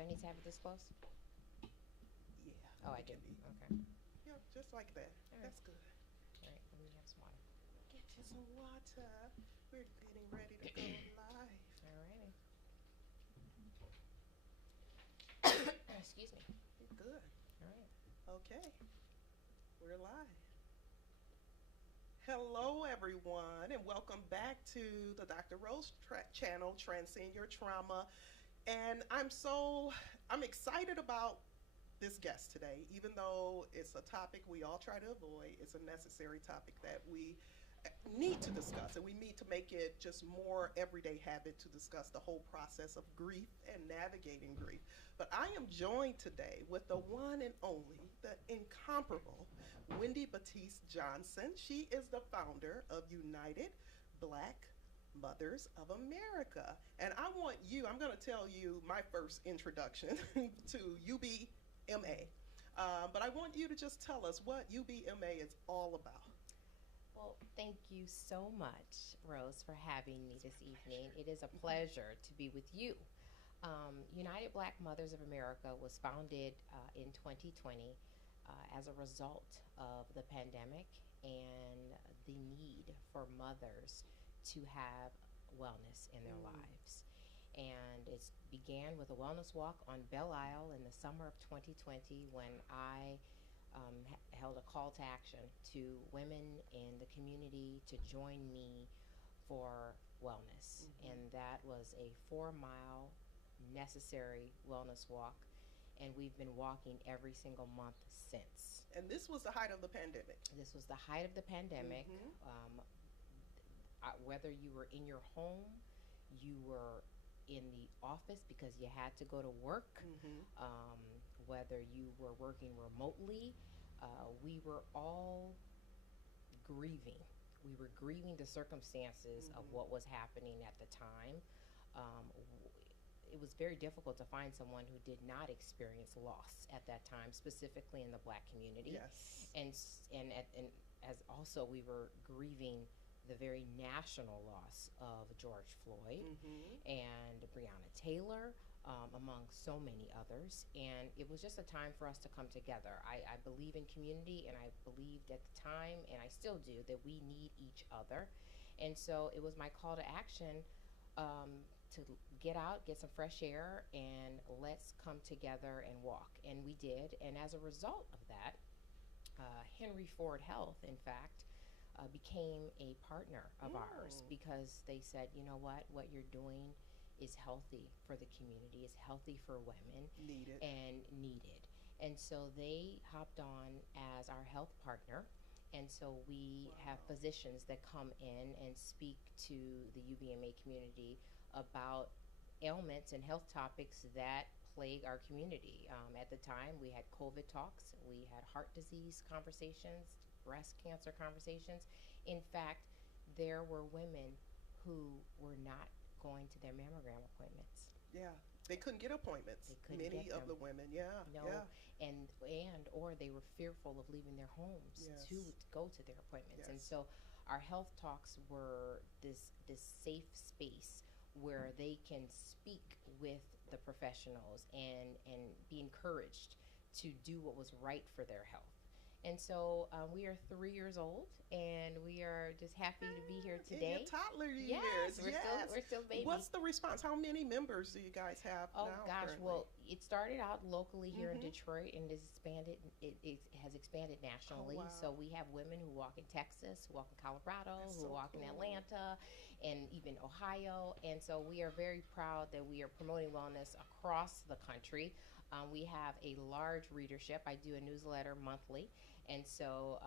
Do I need to have it this close? Yeah. Oh, I it do. can be. Okay. Yeah, just like that. All right. That's good. All right. Let me have some water. Get you some water. We're getting ready to go live. All righty. Excuse me. You're good. All right. Okay, we're live. Hello, everyone, and welcome back to the Dr. Rose channel, Transcend Your Trauma. And I'm excited about this guest today, even though it's a topic we all try to avoid. It's a necessary topic that we need to discuss, and we need to make it just more everyday habit to discuss the whole process of grief and navigating grief. But I am joined today with the one and only, the incomparable Wendy Batiste-Johnson. She is the founder of United Black Mothers of America. And I'm going to tell you my first introduction to UBMA. But I want you to just tell us what UBMA is all about. Well, thank you so much, Rose, for having me It's this my evening. pleasure. It is a pleasure to be with you. United Black Mothers of America was founded in 2020 as a result of the pandemic and the need for mothers to have wellness in their Mm, lives. And it began with a wellness walk on Belle Isle in the summer of 2020 when I held a call to action to women in the community to join me for wellness. mhm. And that was a 4 mile necessary wellness walk. And we've been walking every single month since. And this was the height of the pandemic. This was the height of the pandemic. Mm-hmm. Whether you were in your home, you were in the office because you had to go to work, Mm-hmm. um, whether you were working remotely, we were all grieving. We were grieving the circumstances of Mm-hmm. what was happening at the time. It was very difficult to find someone who did not experience loss at that time, specifically in the Black community. Yes. And as also we were grieving the very national loss of George Floyd Mm-hmm. and Breonna Taylor, among so many others. And it was just a time for us to come together. I believe in community, and I believed at the time, and I still do, that we need each other. And so it was my call to action, to get out, get some fresh air, and let's come together and walk. And we did. And as a result of that, Henry Ford Health, in fact, became a partner of ours Mm. because they said, you know what you're doing is healthy for the community, is healthy for women, Needed. and needed. And so they hopped on as our health partner. And so we have Wow. physicians that come in and speak to the UBMA community about ailments and health topics that plague our community. At the time, we had COVID talks, we had heart disease conversations, breast cancer conversations. In fact, there were women who were not going to their mammogram appointments. Yeah. They couldn't get appointments. They couldn't Many get of them. the women. Yeah. No, Yeah. and or they were fearful of leaving their homes to Yes. go to their appointments. And Yes. so our health talks were this safe space where they can speak with the professionals and be encouraged to do what was right for their health. And so we are 3 years old, and we are just happy to be here In your today. toddler Yes, years. we're still Yes. we're still What's babies. the response? How many members do you guys have Oh now gosh, currently? well, it started out locally here in Mm-hmm. Detroit and is expanded. It has expanded Oh, nationally. So wow. we have women who walk in Texas, who walk in Colorado, That's who so walk in cool. Atlanta, and even Ohio. And so we are very proud that we are promoting wellness across the country. We have a large readership. I do a newsletter monthly, and so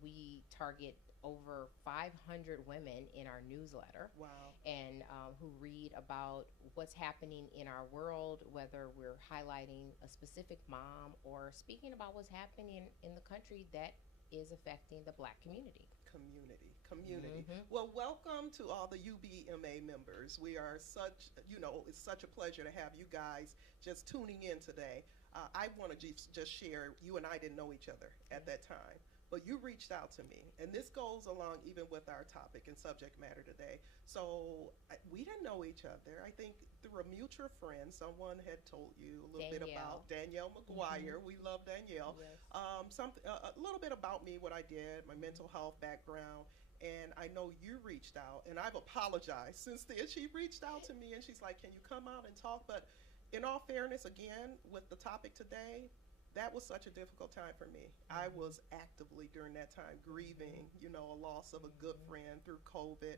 we target over 500 women in our newsletter, Wow. and who read about what's happening in our world, whether we're highlighting a specific mom or speaking about what's happening in the country that is affecting the Black community. Community. Well, welcome to all the UBMA members. We are it's such a pleasure to have you guys just tuning in today. I want to just share, you and I didn't know each other at that time, but you reached out to me, and this goes along even with our topic and subject matter today. So we didn't know each other. I think through a mutual friend, someone had told you a little bit about Danielle McGuire. We love Danielle. Yes. A little bit about me, what I did, my mental health background. And I know you reached out, and I've apologized since then. She reached out to me, and she's like, "Can you come out and talk?" But in all fairness, again, with the topic today, that was such a difficult time for me. I was actively during that time grieving, a loss of a good friend through COVID.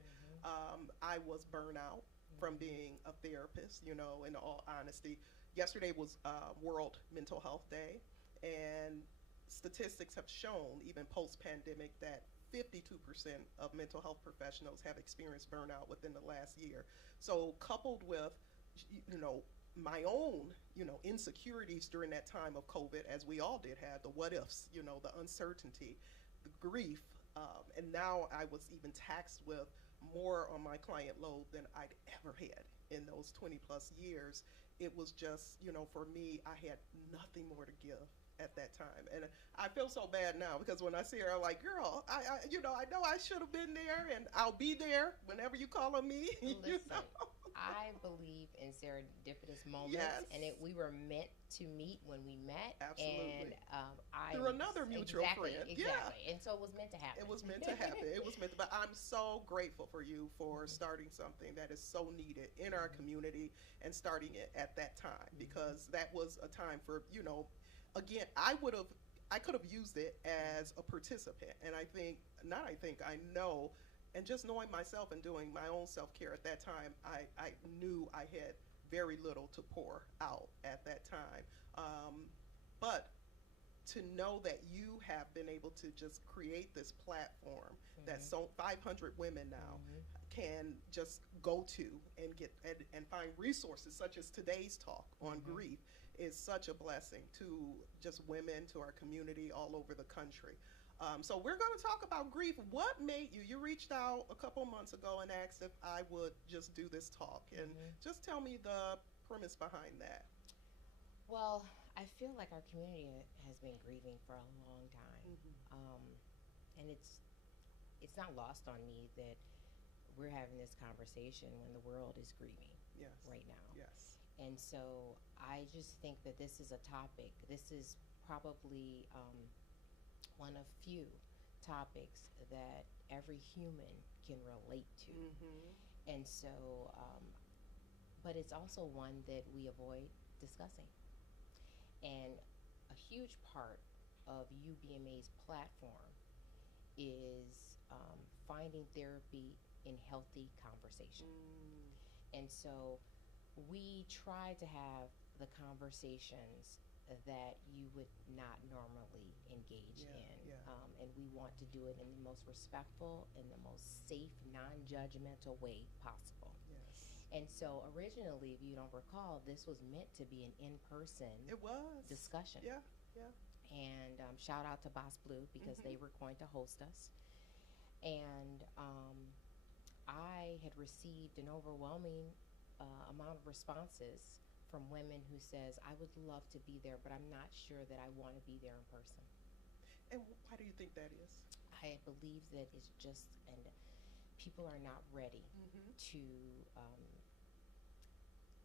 I was burnt out from being a therapist, in all honesty. Yesterday was World Mental Health Day, and statistics have shown, even post-pandemic, that 52% of mental health professionals have experienced burnout within the last year. So coupled with, my own, insecurities during that time of COVID, as we all did have, the what ifs, the uncertainty, the grief, and now I was even taxed with more on my client load than I'd ever had in those 20 plus years. It was just, for me, I had nothing more to give at that time. And I feel so bad now because when I see her, I'm like, girl, I know I should have been there, and I'll be there whenever you call on me. Listen, I believe in serendipitous moments, Yes. and we were meant to meet when we met. Absolutely. And Through another mutual friend. Exactly. Yeah. And so it was meant to happen. It was meant to happen. But I'm so grateful for you for starting something that is so needed in our community and starting it at that time, because that was a time for, again, I could have used it as a participant. And I know, and just knowing myself and doing my own self-care at that time, I knew I had very little to pour out at that time. But to know that you have been able to just create this platform that 500 women now can just go to and get and find resources such as today's talk on grief is such a blessing to just women, to our community all over the country. So we're going to talk about grief. What made you reached out a couple months ago and asked if I would just do this talk, and just tell me the premise behind that. Well, I feel like our community has been grieving for a long time. And it's not lost on me that we're having this conversation when the world is grieving right now. Yes. And so I just think that this is a topic. This is probably one of few topics that every human can relate to. And so, but it's also one that we avoid discussing. And a huge part of UBMA's platform is finding therapy in healthy conversation. And so we try to have the conversations that you would not normally engage in. And we want to do it in the most respectful and the most safe, non-judgmental way possible. And so originally, if you don't recall, this was meant to be an in-person discussion. And shout out to Boss Blue, because they were going to host us. And I had received an overwhelming amount of responses from women who says, I would love to be there, but I'm not sure that I want to be there in person. And why do you think that is? I believe that it's just, and people are not ready to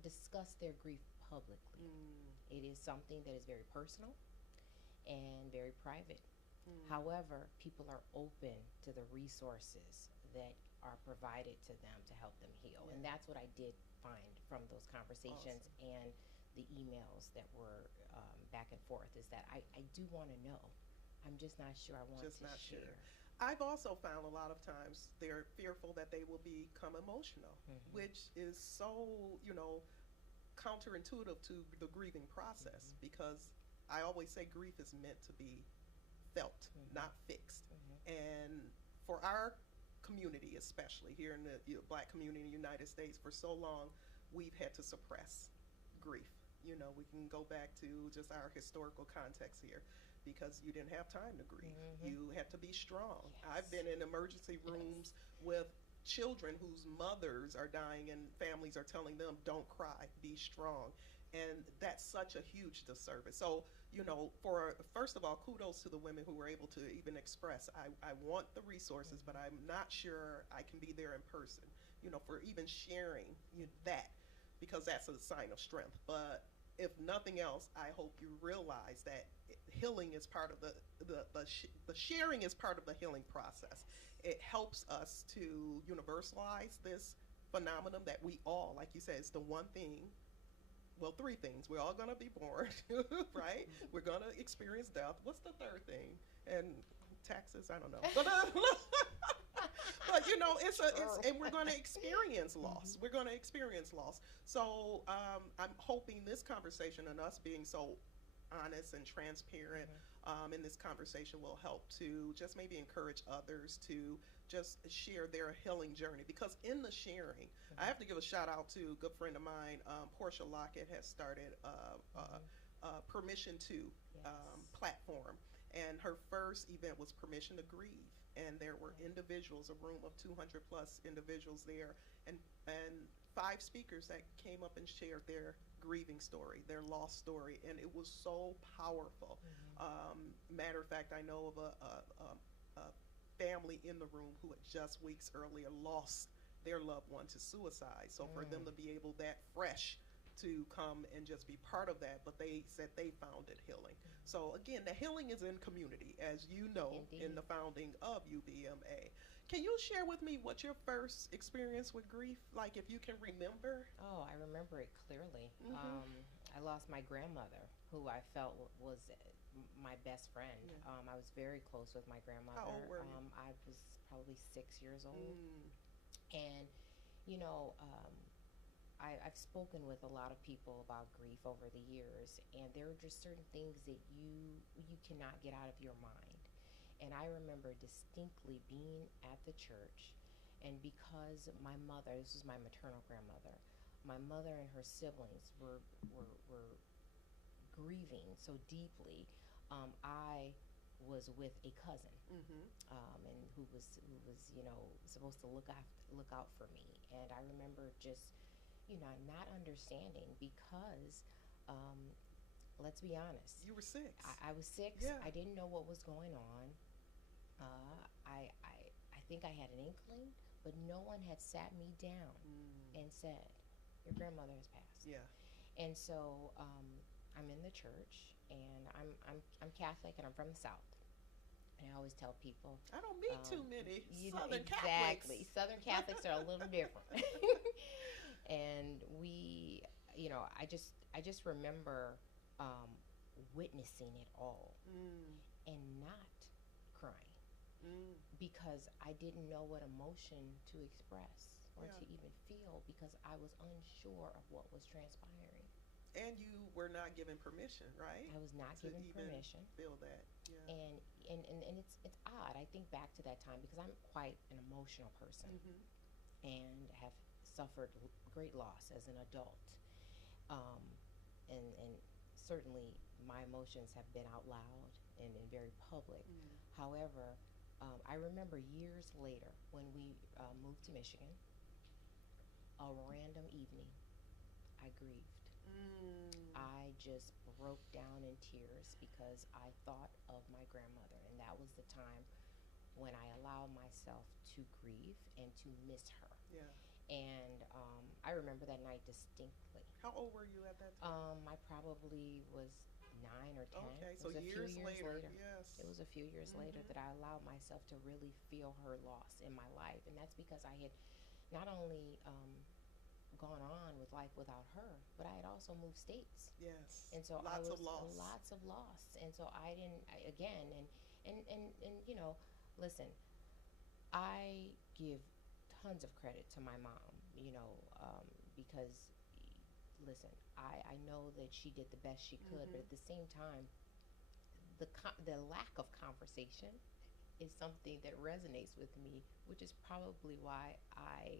discuss their grief publicly. It is something that is very personal and very private. However, people are open to the resources that are provided to them to help them heal. And that's what I did find from those conversations and the emails that were back and forth, is that I do want to know. I'm just not sure I want to share. I've also found a lot of times they're fearful that they will become emotional, which is so, counterintuitive to the grieving process, because I always say grief is meant to be felt, not fixed. And for our community, especially here in the Black community in the United States, for so long, we've had to suppress grief. We can go back to just our historical context here. because you didn't have time to grieve. Mm-hmm. You had to be strong. I've Yes. been in emergency rooms Yes. with children whose mothers are dying and families are telling them, don't cry, be strong. And that's such a huge disservice. So, for first of all, kudos to the women who were able to even express, I want the resources, but I'm not sure I can be there in person, for even sharing that, because that's a sign of strength. But if nothing else, I hope you realize that healing is part of the sharing is part of the healing process. It helps us to universalize this phenomenon that we all, like you said, is the one thing, well, three things. We're all going to be born, right? We're going to experience death. What's the third thing? And taxes, I don't know. But and we're going to experience loss. We're going to experience loss. So I'm hoping this conversation and us being so honest and transparent in this conversation will help to just maybe encourage others to just share their healing journey. Because in the sharing, I have to give a shout out to a good friend of mine, Portia Lockett has started Permission to platform. And her first event was Permission to Grieve. And there were individuals, a room of 200 plus individuals there, and 5 speakers that came up and shared their grieving story, their lost story, and it was so powerful. Matter of fact, I know of a family in the room who had just weeks earlier lost their loved one to suicide. So for them to be able that fresh to come and just be part of that, but they said they found it healing. So again, the healing is in community, as you know. Indeed. In the founding of UBMA. Can you share with me what your first experience with grief, like if you can remember? Oh, I remember it clearly. I lost my grandmother, who I felt was my best friend. Yeah. I was very close with my grandmother. How old were you? I was probably 6 years old. And, I've spoken with a lot of people about grief over the years, and there are just certain things that you cannot get out of your mind. And I remember distinctly being at the church, and because my mother, this was my maternal grandmother, my mother and her siblings were grieving so deeply. I was with a cousin, and who was supposed to look out for me. And I remember just not understanding, because let's be honest, You were 6. I was 6. Yeah. I didn't know what was going on. I think I had an inkling, but no one had sat me down and said, "Your grandmother has passed." Yeah. And so I'm in the church, and I'm Catholic, and I'm from the South. And I always tell people, I don't meet too many Southern exactly. Catholics. Southern Catholics are a little different. And I just remember witnessing it all and not crying, because I didn't know what emotion to express or Yeah. to even feel, because I was unsure of what was transpiring. And you were not given permission, right? I was not To given even permission. feel that. Yeah. And it's odd. I think back to that time, because I'm quite an emotional person and have suffered great loss as an adult. And certainly my emotions have been out loud and very public. However, I remember years later when we moved to Michigan, a random evening, I grieved. I just broke down in tears because I thought of my grandmother, and that was the time when I allowed myself to grieve and to miss her. Yeah. And I remember that night distinctly. How old were you at that time? I probably was 9 or 10. Okay, It so was a few years later. Yes. It was a few years later that I allowed myself to really feel her loss in my life, and that's because I had not only gone on with life without her, but I had also moved states. Yes. And so lots of loss. lots of loss. And so I didn't, again, and listen, I give tons of credit to my mom, because, listen, I know that she did the best she could, but at the same time, the lack of conversation is something that resonates with me, which is probably why I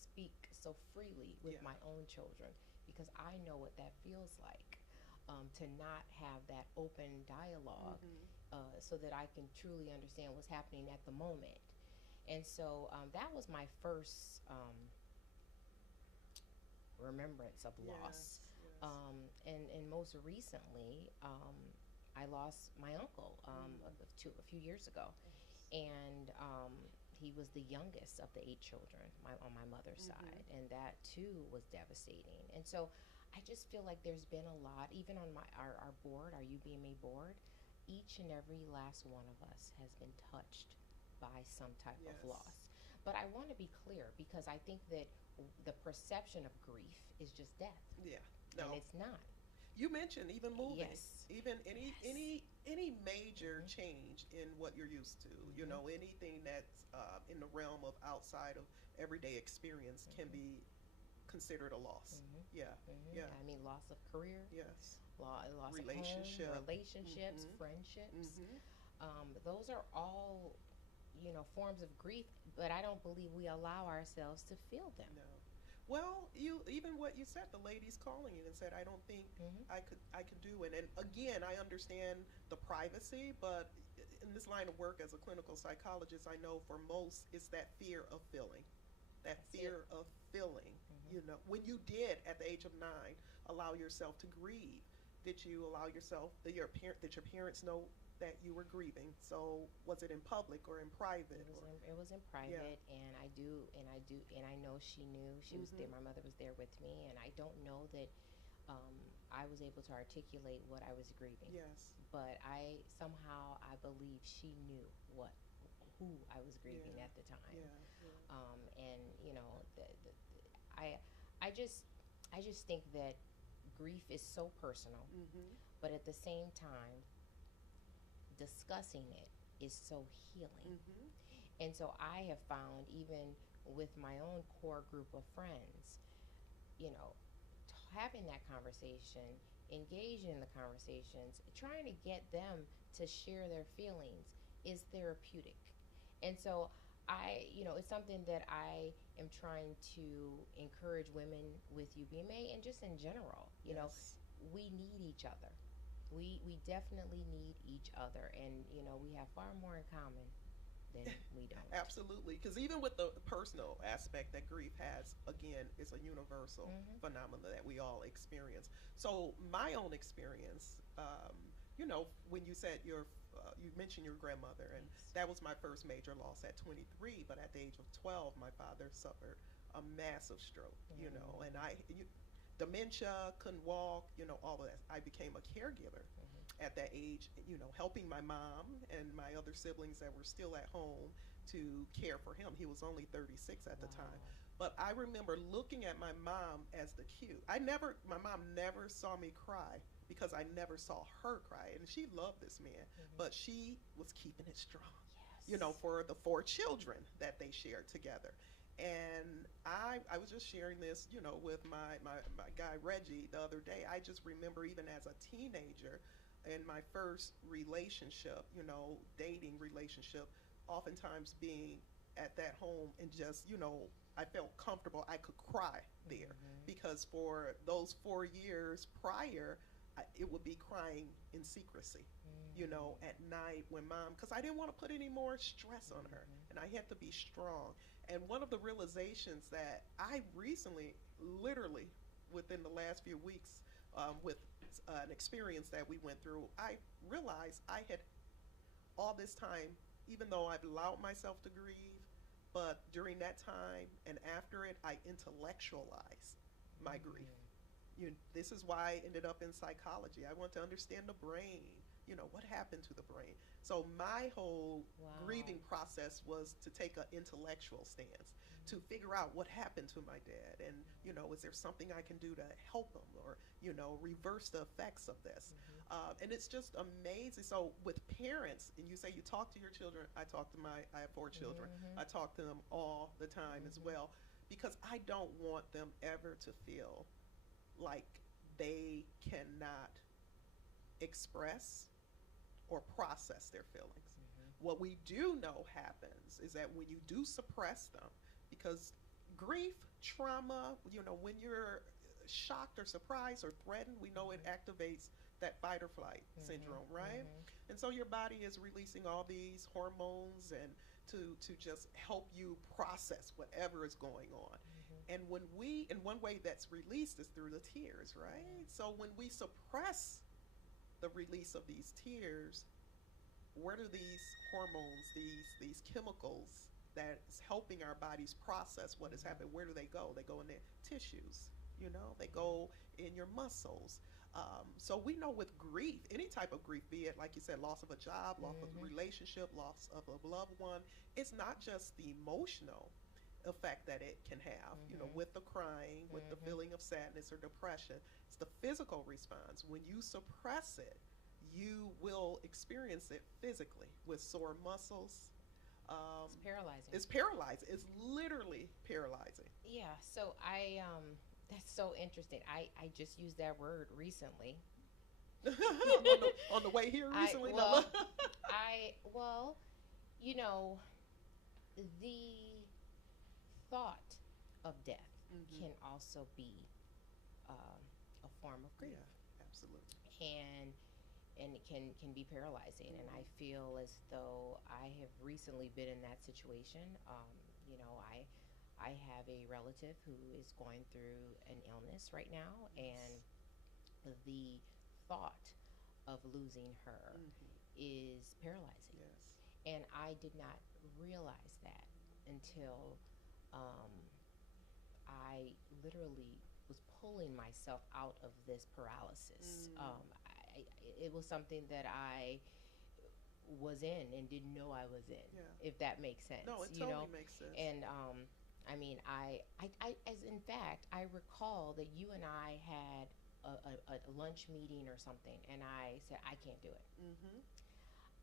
speak so freely with my own children, because I know what that feels like. to not have that open dialogue, so that I can truly understand what's happening at the moment. And so that was my first remembrance of loss. Yes. Yes. And most recently, I lost my uncle a few years ago, and he was the youngest of the 8 children on my mother's side, and that too was devastating. And so I just feel like there's been a lot, even on our board, our UBMA board. Each and every last one of us has been touched by some type of loss. But I want to be clear, because I think that the perception of grief is just death. Yeah. And No. it's not. You mentioned even moving, Yes. even any major Mhm. change in what you're used to. You Mhm. know, anything that's in the realm of outside of everyday experience can be considered a loss. Yeah. Yeah. I mean, loss of career, Yes. loss Relationship. of home, relationships, Mhm. friendships. Mhm. Those are all, forms of grief, but I don't believe we allow ourselves to feel them. No. Well, you even what you said, the lady's calling you and said, "I don't think Mhm. I could do it." And again, I understand the privacy, but in this line of work as a clinical psychologist, I know for most it's that fear of feeling, that That's fear it. of feeling. Mhm. You know, when you did at the age of 9 allow yourself to grieve, did you allow yourself did your parents know that you were grieving? So was it in public or in private? It was in private, and I know she knew. She was there. Mhm. My mother was there with me, and I don't know that I was able to articulate what I was grieving. Yes. But I believe she knew who I was grieving Yeah. at the time. Yeah. Yeah. And I I just I just think that grief is so personal, Mhm. but at the same time, discussing it is so healing. Mhm. And so I have found, even with my own core group of friends, having that conversation, engaging in the conversations, trying to get them to share their feelings is therapeutic. And so it's something that I am trying to encourage women with UBMA, and just in general. Yes. We need each other. We definitely need each other, and we have far more in common than we don't. Absolutely, because even with the personal aspect that grief has, again, is a universal Mhm. phenomenon that we all experience. So my own experience, when you said you mentioned your grandmother, and Yes. that was my first major loss at 23. But at the age of 12, my father suffered a massive stroke. And dementia, couldn't walk, all of that. I became a caregiver Mhm. at that age, helping my mom and my other siblings that were still at home to care for him. He was only 36 at the time. Wow. But I remember looking at my mom as the cue. My mom never saw me cry because I never saw her cry. And she loved this man, Mhm. but she was keeping it strong, Yes. for the 4 children that they shared together. And I was just sharing this, with my guy Reggie the other day. I just remember, even as a teenager, in my first relationship, dating relationship, oftentimes being at that home and just, I felt comfortable. I could cry there Mhm. because for those 4 years prior, it would be crying in secrecy, at night when mom, because I didn't want to put any more stress on her, Mhm. and I had to be strong. And one of the realizations that I recently, literally within the last few weeks, with an experience that we went through, I realized I had all this time, even though I've allowed myself to grieve, but during that time and after it, I intellectualized my grief. Mhm. This is why I ended up in psychology. I want to understand the brain, what happened to the brain. So my whole Wow. grieving process was to take an intellectual stance, to figure out what happened to my dad, and is there something I can do to help him, or reverse the effects of this. Mhm. And it's just amazing. So with parents, and you say you talk to your children, I have 4 children. Mhm. I talk to them all the time as Mhm. well, because I don't want them ever to feel like they cannot express or process their feelings. Mhm. What we do know happens is that when you do suppress them, because grief, trauma, when you're shocked or surprised or threatened, we know it activates that fight or flight syndrome, right? And so your body is releasing all these hormones and to just help you process whatever is going on. And one way that's released is through the tears, right? So when we suppress the release of these tears, where do these hormones, these chemicals that's helping our bodies process what has happened, where do they go? They go in the tissues, they go in your muscles. So we know with grief, any type of grief, be it, like you said, loss of a job, loss of a relationship, loss of a loved one, it's not just the emotional effect that it can have, with the crying, with the feeling of sadness or depression. It's the physical response. When you suppress it, you will experience it physically with sore muscles. It's paralyzing. It's paralyzing. It's literally paralyzing. Yeah. So that's so interesting. I just used that word recently. on the way here recently. Well, you know, the thought of death can also be a form of grief. Yeah, absolutely. And it can be paralyzing. And I feel as though I have recently been in that situation. I have a relative who is going through an illness right now, and the thought of losing her is paralyzing. Yes. And I did not realize that until I literally was pulling myself out of this paralysis. It was something that I was in and didn't know I was in, if that makes sense. No, it totally makes sense. And I mean, as in fact, I recall that you and I had a lunch meeting or something, and I said, I can't do it.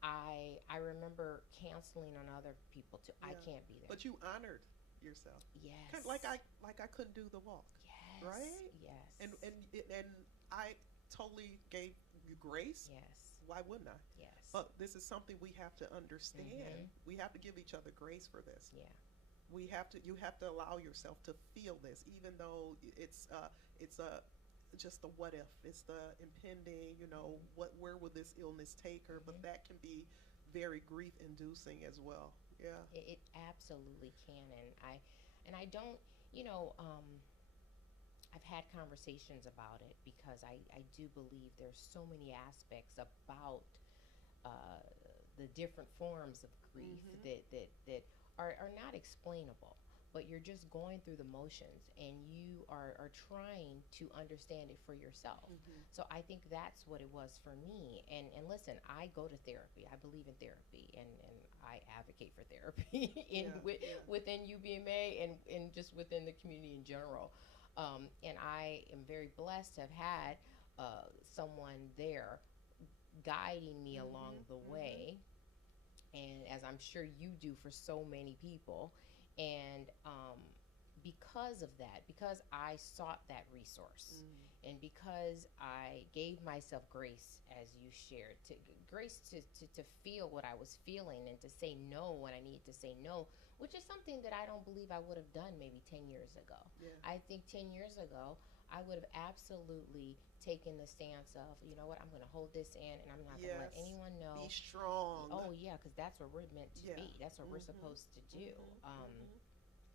I remember canceling on other people too. I can't be there. But you honored yourself. Yes. Kind of like I couldn't do the walk. Yes. Right? Yes. And I totally gave you grace. Yes. Why wouldn't I? Yes. But this is something we have to understand. We have to give each other grace for this. Yeah. You have to allow yourself to feel this, even though it's just the what if, it's the impending, where will this illness take her? But that can be very grief inducing as well. Yeah. It absolutely can. And I don't, I've had conversations about it because I do believe there's so many aspects about the different forms of grief that are not explainable, but you're just going through the motions and you are trying to understand it for yourself. So I think that's what it was for me. And listen, I go to therapy. I believe in therapy, and I advocate for therapy within UBMA and just within the community in general. And I am very blessed to have had someone there guiding me along the way, and as I'm sure you do for so many people. And because of that, because I sought that resource, and because I gave myself grace, as you shared, grace to feel what I was feeling and to say no when I needed to say no, which is something that I don't believe I would have done maybe 10 years ago. Yeah. I think 10 years ago, I would have absolutely taken the stance of, you know what, I'm going to hold this in and I'm not going to let anyone know. Be strong. Oh, yeah, because that's what we're meant to be. That's what we're supposed to do.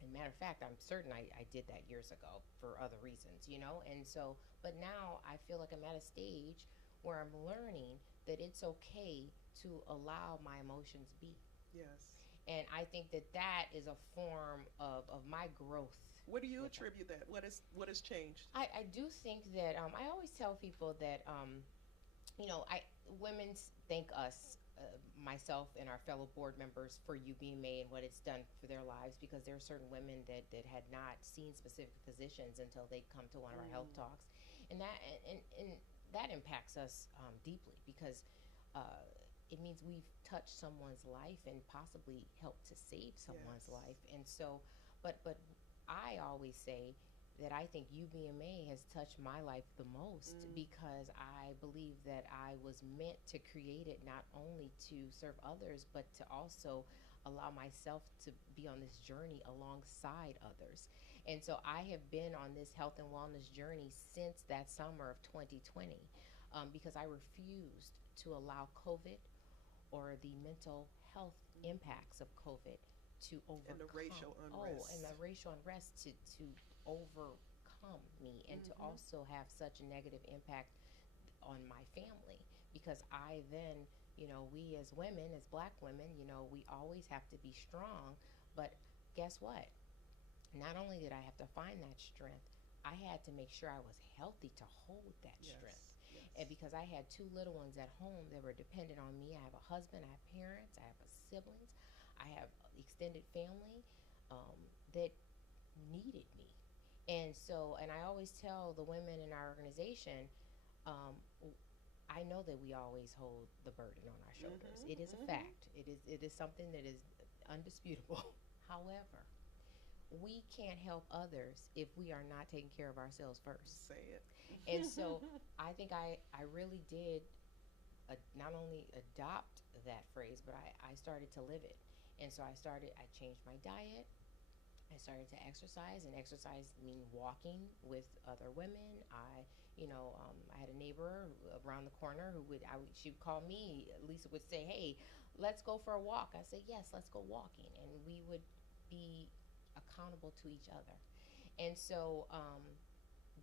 And matter of fact, I'm certain I did that years ago for other reasons, And so, but now I feel like I'm at a stage where I'm learning that it's okay to allow my emotions be. Yes. And I think that is a form of my growth. What do you attribute that? What has changed? I do think that I always tell people that women thank us, myself and our fellow board members, for UBMA and what it's done for their lives, because there are certain women that had not seen specific physicians until they come to one of our health talks, and that impacts us deeply, because it means we've touched someone's life and possibly helped to save someone's life. And so, but I always say that I think UBMA has touched my life the most, because I believe that I was meant to create it not only to serve others, but to also allow myself to be on this journey alongside others. And so I have been on this health and wellness journey since that summer of 2020, because I refused to allow COVID or the mental health impacts of COVID to And the overcome. racial Oh, unrest. and the racial unrest to overcome me, and to Mm-hmm. also have such a negative impact on my family, because I then, we as women, as black women, we always have to be strong. But guess what? Not only did I have to find that strength, I had to make sure I was healthy to hold that Yes. strength. And Yes. because I had two little ones at home that were dependent on me, I have a husband, I have parents, I have siblings, I have extended family, that needed me. And so, and I always tell the women in our organization, um, I know that we always hold the burden on our shoulders. It is a Mm-hmm. Mm-hmm. fact. It is something that is undisputable. However, we can't help others if we are not taking care of ourselves first. Say it. And so I think I really did, not only adopt that phrase, but I started to live it. And so I changed my diet. I started to exercise, and exercise mean walking with other women. I had a neighbor around the corner who she would call me. Lisa would say, "Hey, let's go for a walk." I said, "Yes, let's go walking," and we would be accountable to each other. And so,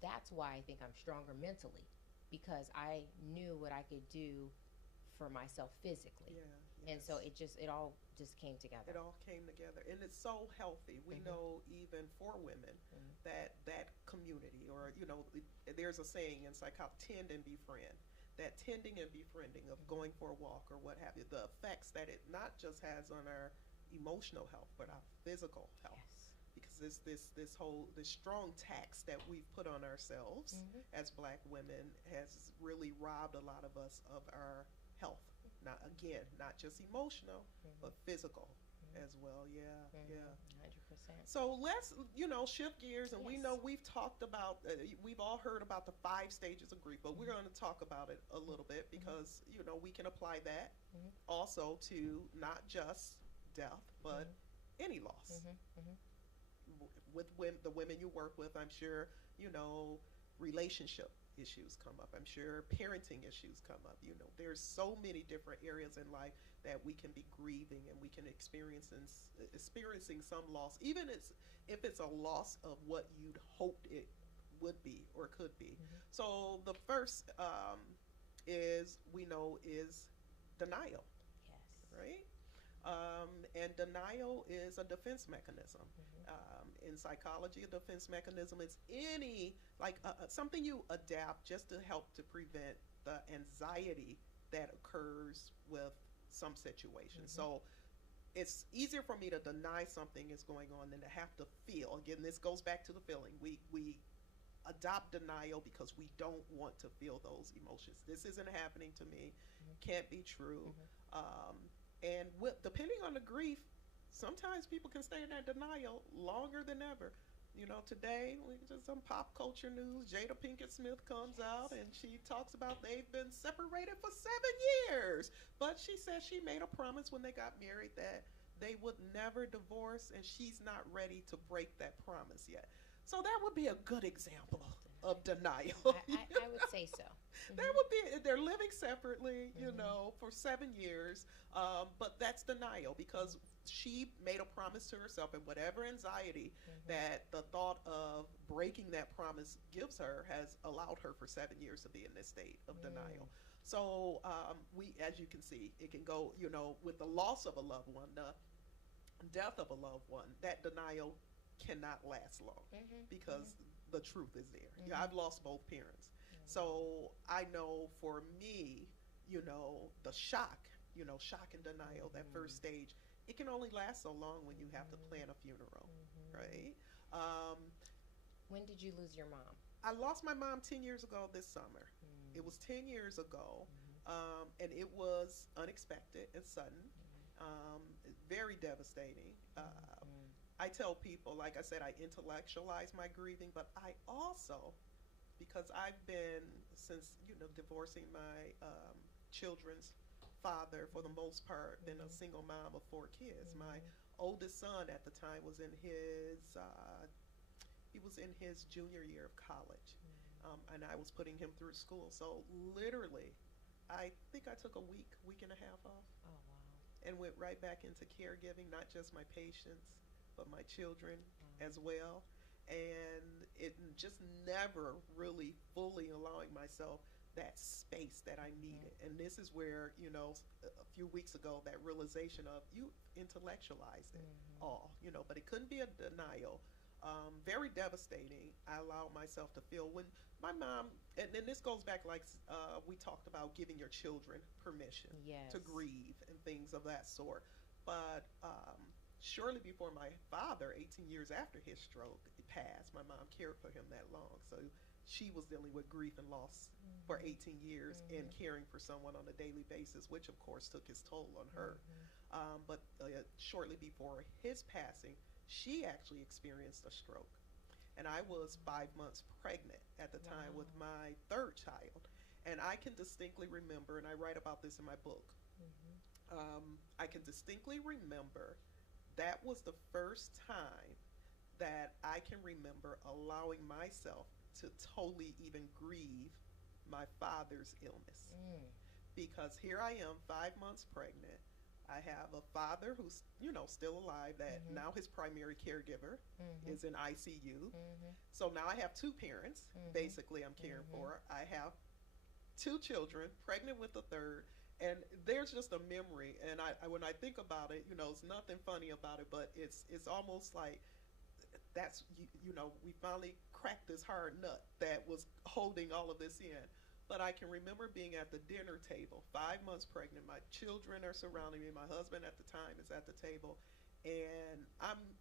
that's why I think I'm stronger mentally, because I knew what I could do for myself physically. Yeah. And so Yes. it all just came together. It all came together, and it's so healthy. We Mhm. know, even for women, Mhm. that community, or there's a saying in psychology: tend and befriend. That tending and befriending of Mhm. going for a walk or what have you, the effects that it not just has on our emotional health but our physical health, Yes. because this strong tax that we've put on ourselves Mhm. as black women has really robbed a lot of us of our health. Not, again, not just emotional, Mhm. but physical Mhm. as well. Yeah, yeah. 100%. So let's, shift gears, and we Yes. know we've talked about, we've all heard about the 5 stages of grief, but we're Mhm. going to talk about it a little bit, Mhm. because we can apply that Mhm. also to not just death, but Mhm. any loss. Mhm. Mhm. With the women you work with, I'm sure, relationship issues come up. I'm sure parenting issues come up. There's so many different areas in life that we can be grieving, and we can experiencing some loss, even if it's a loss of what you'd hoped it would be or could be. Mhm. So the first, is we know, is denial, Yes. right? And denial is a defense mechanism. Mhm. In psychology, a defense mechanism is any, like, something you adapt just to help to prevent the anxiety that occurs with some situation. Mhm. So it's easier for me to deny something is going on than to have to feel. Again, this goes back to the feeling. We adopt denial because we don't want to feel those emotions. This isn't happening to me. Mhm. Can't be true. Mhm. Um, and depending on the grief, sometimes people can stay in that denial longer than ever. Today, we just some pop culture news. Jada Pinkett Smith comes out, Yes. and she talks about they've been separated for 7 years. But she says she made a promise when they got married that they would never divorce, and she's not ready to break that promise yet. So that would be a good example of denial. I would say so. That Mhm. would be, they're living separately, Mhm. for 7 years, but that's denial, because she made a promise to herself, and whatever anxiety Mhm. that the thought of breaking that promise gives her has allowed her for 7 years to be in this state of Mm. denial. So, as you can see, it can go, with the loss of a loved one, the death of a loved one, that denial cannot last long, Mhm. Mhm. because the truth is there. Yeah, Mhm. I've lost both parents. Mm. So I know, for me, the shock and denial, that first Mhm. stage, it can only last so long when you have to Mhm. plan a funeral, Mhm. right? Um, When did you lose your mom? I lost my mom 10 years ago this summer. It Mm. was 10 years ago, Mhm. and it was unexpected and sudden, Mhm. very devastating. Mhm. I tell people, like I said, I intellectualize my grieving, but I also, because I've been, since divorcing my children's father, for the most part, been a Mhm. single mom of 4 kids. My Mhm. oldest son at the time was in his He was in his junior year of college, and I was putting him through school. So literally, I think I took a week and a half off, Oh, wow. and went right back into caregiving, not just my patients, but my children Wow. as well. And it just never really fully allowing myself that space that I needed. Mm-hmm. And this is where, a few weeks ago, that realization of you intellectualized it Mm-hmm. all, but it couldn't be a denial. Very devastating. I allowed myself to feel when my mom, and then this goes back like we talked about giving your children permission to Yes. grieve and things of that sort. But shortly before my father, 18 years after his stroke passed, my mom cared for him that long. So she was dealing with grief and loss for Mm-hmm. 18 years and Mm-hmm. caring for someone on a daily basis, which of course took its toll on her. Mm-hmm. But shortly before his passing, she actually experienced a stroke. And I was 5 months pregnant at the time with Wow. my third child. And I can distinctly remember, and I write about this in my book, Mm-hmm. I can distinctly remember that was the first time that I can remember allowing myself to totally even grieve my father's illness. Mm. Because here I am, 5 months pregnant. I have a father who's, still alive, that Mm-hmm. now his primary caregiver Mm-hmm. is in ICU. Mm-hmm. So now I have two parents, Mm-hmm. basically, I'm caring Mm-hmm. for. I have two children, pregnant with a third. And there's just a memory, and when I think about it, it's nothing funny about it, but it's almost like that's we finally cracked this hard nut that was holding all of this in. But I can remember being at the dinner table, 5 months pregnant. My children are surrounding me. My husband at the time is at the table, and I'm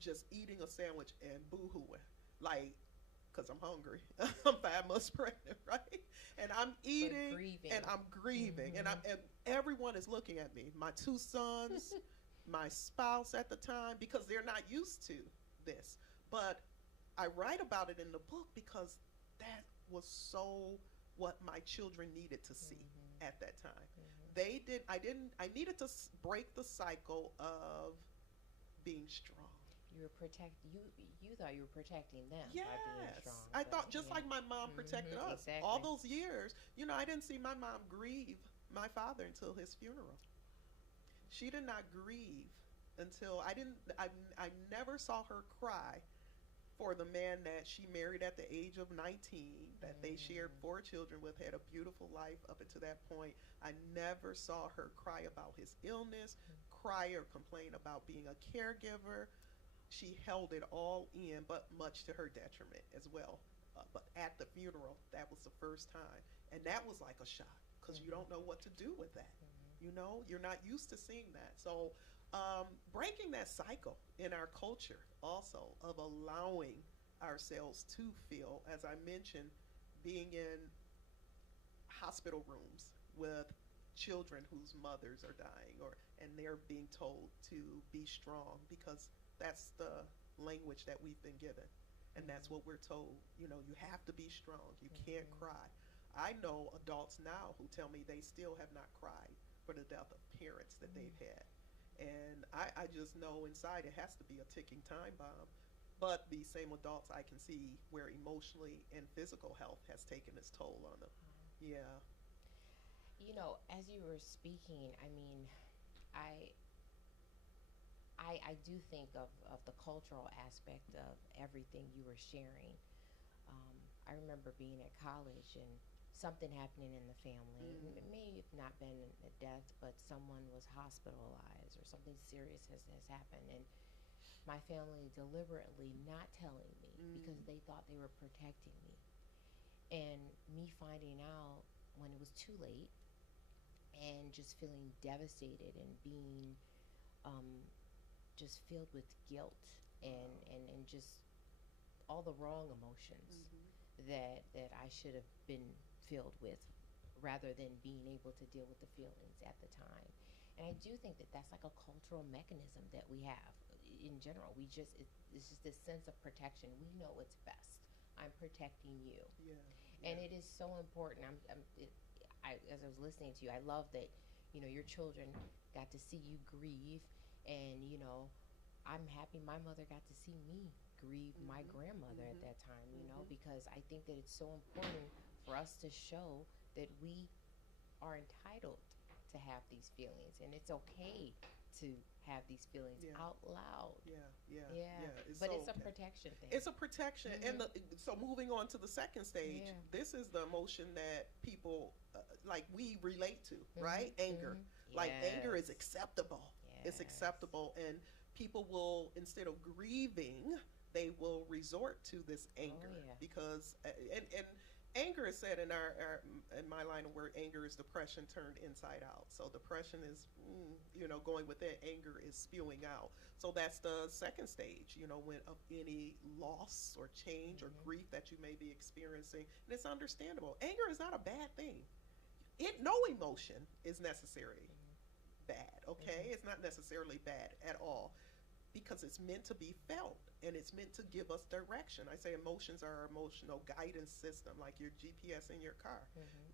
just eating a sandwich and boo-hooing, like, because I'm hungry. I'm 5 months pregnant, right? And I'm But eating grieving. and I'm grieving, and Mm-hmm. everyone is looking at me. My two sons, my spouse at the time, because they're not used to this. But I write about it in the book because that was so what my children needed to see Mm-hmm. at that time. Mm-hmm. They did. I didn't. I needed to break the cycle of being strong. You were you thought you were protecting them by being Yes. strong, I but thought just yeah. like my mom protected Mm-hmm. us. All Exactly. those years, I didn't see my mom grieve my father until his funeral. She did not grieve until I didn't I never saw her cry for the man that she married at the age of 19, that they shared Mm-hmm. 4 children with, had a beautiful life up until that point. I never saw her cry about his illness, cry or complain about being a caregiver. She held it all in, but much to her detriment as well. But at the funeral, that was the first time. And that was like a shock because you Mm-hmm. don't know what to do with that. Mm-hmm. You're not used to seeing that. So, breaking that cycle in our culture also of allowing ourselves to feel, as I mentioned, being in hospital rooms with children whose mothers are dying, and they're being told to be strong because that's the language that we've been given, and that's Mm-hmm. what we're told. You have to be strong, you can't Mm-hmm. cry. I know adults now who tell me they still have not cried for the death of parents that Mm-hmm. they've had, and I just know inside it has to be a ticking time bomb. But these same adults, I can see where emotionally and physical health has taken its toll on them. Yeah. As you were speaking, I mean, I I do think of the cultural aspect of everything you were sharing. I remember being at college and something happening in the family. Mm. It may have not been a death, but someone was hospitalized or something serious has happened. And my family deliberately not telling me because Mm. they thought they were protecting me. And me finding out when it was too late and just feeling devastated and being um, just filled with guilt and, Wow. and just all the wrong emotions Mm-hmm. that I should have been filled with rather than being able to deal with the feelings at the time. And I do think that that's like a cultural mechanism that we have in general. It's just this sense of protection. We know what's best. I'm protecting you. Yeah. And Yeah. it is so important. As I was listening to you, I love that, your children got to see you grieve and, I'm happy my mother got to see me grieve my grandmother at that time, you know, because I think that it's so important for us to show that we are entitled to have these feelings, and it's okay to have these feelings out loud. But it's a okay. protection thing. It's a protection, and so moving on to the second stage, this is the emotion that people like we relate to, right? Anger, like anger is acceptable. It's acceptable, and people will, instead of grieving, they will resort to this anger because and anger is said in our in my line of work, anger is depression turned inside out. So depression is going with that, anger is spewing out. So that's the second stage, when of any loss or change or grief that you may be experiencing. And it's understandable. Anger is not a bad thing. No emotion is necessary bad, okay? It's not necessarily bad at all, because it's meant to be felt, and it's meant to give us direction. I say emotions are our emotional guidance system, like your GPS in your car.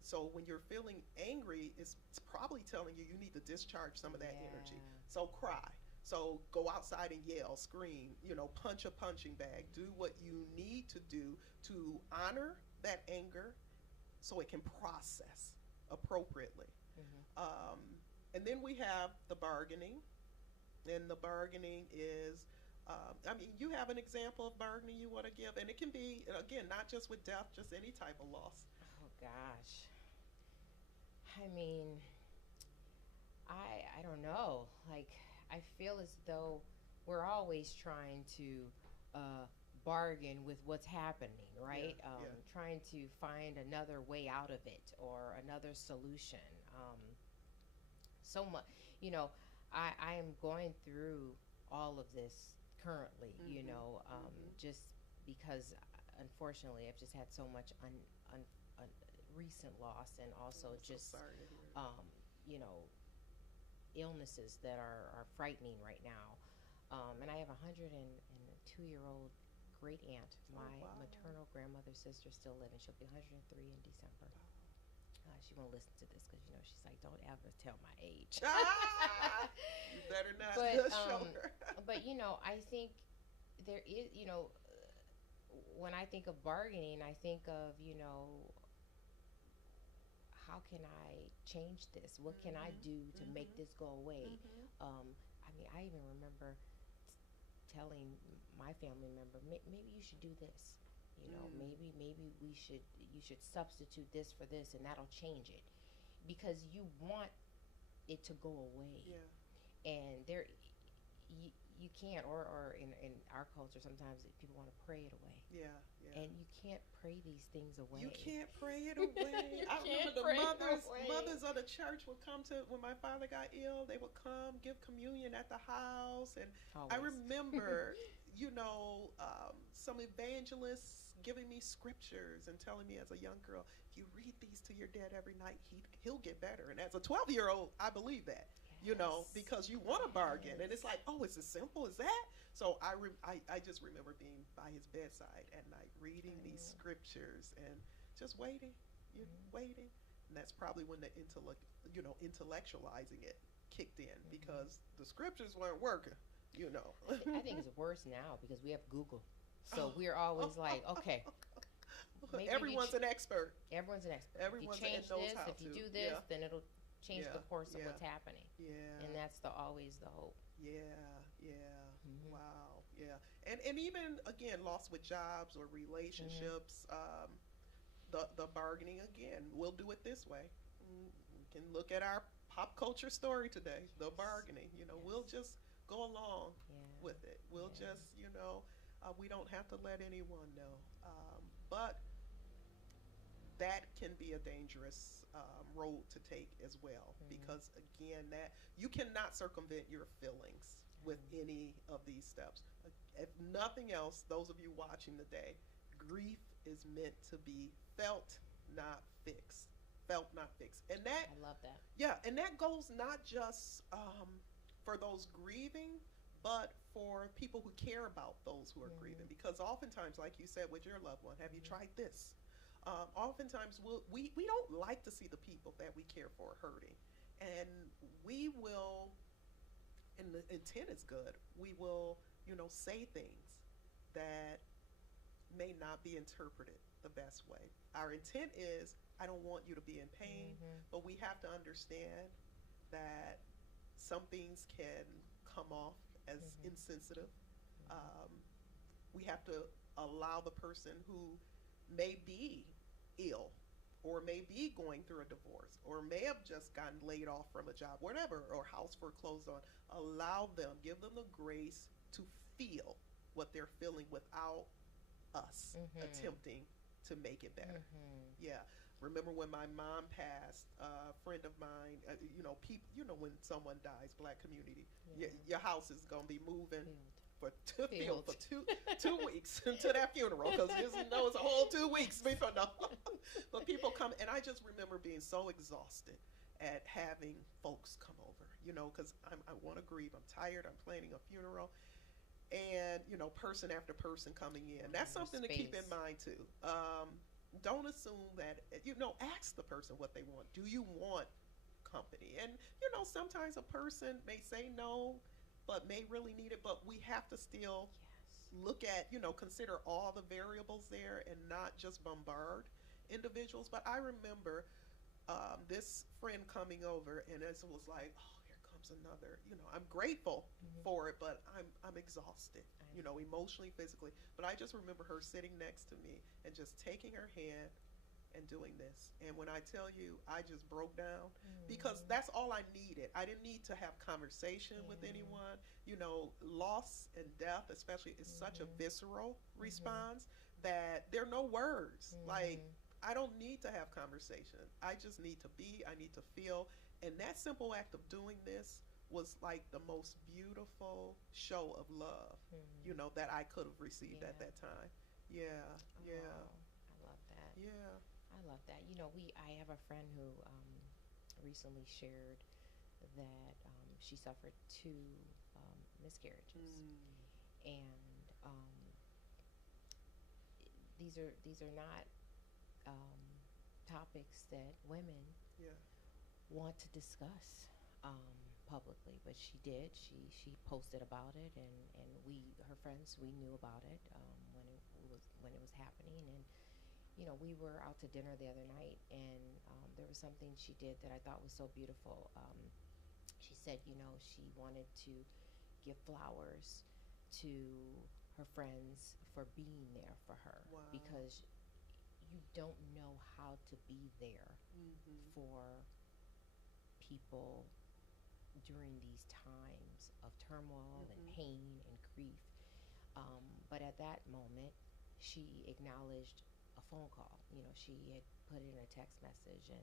So when you're feeling angry, it's probably telling you need to discharge some of that energy. So cry. So go outside and yell, scream, punch a punching bag. Do what you need to do to honor that anger so it can process appropriately. And then we have the bargaining. And the bargaining is, you have an example of bargaining you want to give, and it can be, again, not just with death, just any type of loss. Oh gosh, I mean, I don't know. Like, I feel as though we're always trying to bargain with what's happening, right? Trying to find another way out of it or another solution. So much, I am going through all of this currently, just because, unfortunately, I've just had so much recent loss, and also just, illnesses that are frightening right now. And I have a 102-year-old great aunt, my maternal grandmother's sister, still living. She'll be 103 in December. She won't listen to this because she's like, don't ever tell my age. You better not. But I think there is, when I think of bargaining, I think of, how can I change this? What can I do to make this go away? I even remember telling my family member, maybe you should do this. Maybe you should substitute this for this, and that'll change it, because you want it to go away. And you can't, or in our culture, sometimes people want to pray it away. And you can't pray these things away. You can't pray it away. I remember the mothers of the church would come to, when my father got ill, they would come give communion at the house. And always. I remember, some evangelists giving me scriptures and telling me as a young girl, if you read these to your dad every night, he'll get better. And as a 12-year-old, I believe that. Because you want to bargain, and it's like, oh, it's as simple as that. So I just remember being by his bedside at night, reading these scriptures and just waiting, waiting. And that's probably when the intellectualizing it kicked in, because the scriptures weren't working. I think it's worse now because we have Google, so we're always like, okay. Everyone's an expert. Everyone's an expert. Everyone's if you change this, if you do this, then it'll change the course of what's happening. And that's always the hope. Wow. And even, again, loss with jobs or relationships, the bargaining, again, we'll do it this way. We can look at our pop culture story today, the bargaining. We'll just go along with it. We'll just, we don't have to let anyone know. But that can be a dangerous road to take as well, because again, that you cannot circumvent your feelings with any of these steps. If nothing else, those of you watching today, grief is meant to be felt, not fixed. Felt, not fixed. And that, I love that. Yeah, and that goes not just for those grieving, but for people who care about those who are grieving, because oftentimes, like you said with your loved one, have you tried this? Oftentimes we don't like to see the people that we care for hurting, and we will, and the intent is good, we will say things that may not be interpreted the best way. Our intent is, I don't want you to be in pain, Mm-hmm. but we have to understand that some things can come off as Mm-hmm. insensitive. Mm-hmm. Um, we have to allow the person who may be ill or may be going through a divorce or may have just gotten laid off from a job, whatever, or house foreclosed on, allow them, give them the grace to feel what they're feeling without us Mm-hmm. attempting to make it better. Mm-hmm. Yeah. Remember when my mom passed, a friend of mine, people, when someone dies, black community, Yeah. your house is going to be moving Field. for two, Field. for two weeks to that funeral because you know it's a whole 2 weeks before no. But people come, and I just remember being so exhausted at having folks come over, because I want to grieve. I'm tired. I'm planning a funeral, and person after person coming in. That's Your something to keep in space. mind too. Don't assume that ask the person what they want. Do you want company? And sometimes a person may say no, but may really need it. But we have to still Yes. look at, consider all the variables there and not just bombard individuals. But I remember this friend coming over, and it was like, oh, here comes another. I'm grateful Mm-hmm. for it, but I'm exhausted, I know. emotionally, physically. But I just remember her sitting next to me and just taking her hand and doing this. And when I tell you, I just broke down because Mm. that's all I needed. I didn't need to have conversation with Yeah. anyone. Loss and death, especially, is such a Mm-hmm. visceral Mm-hmm. response that there are no words. Like, Mm-hmm. I don't need to have conversation. I just need to be, I need to feel. And that simple act of doing this was like the most beautiful show of love, Mm-hmm. that I could have received at Yeah. that time. Yeah, yeah, Oh, I love that. yeah. I love that. I have a friend who recently shared that she suffered two miscarriages, Mm, and these are not um, topics that women yeah. want to discuss publicly, but she did. She posted about it, and her friends, we knew about it when it was happening, and we were out to dinner the other night, and there was something she did that I thought was so beautiful. She said, she wanted to give flowers to her friends for being there for her Wow. because you don't know how to be there Mm-hmm. for people during these times of turmoil and Mm-hmm. pain and grief. But at that moment, she acknowledged a phone call. She had put in a text message, and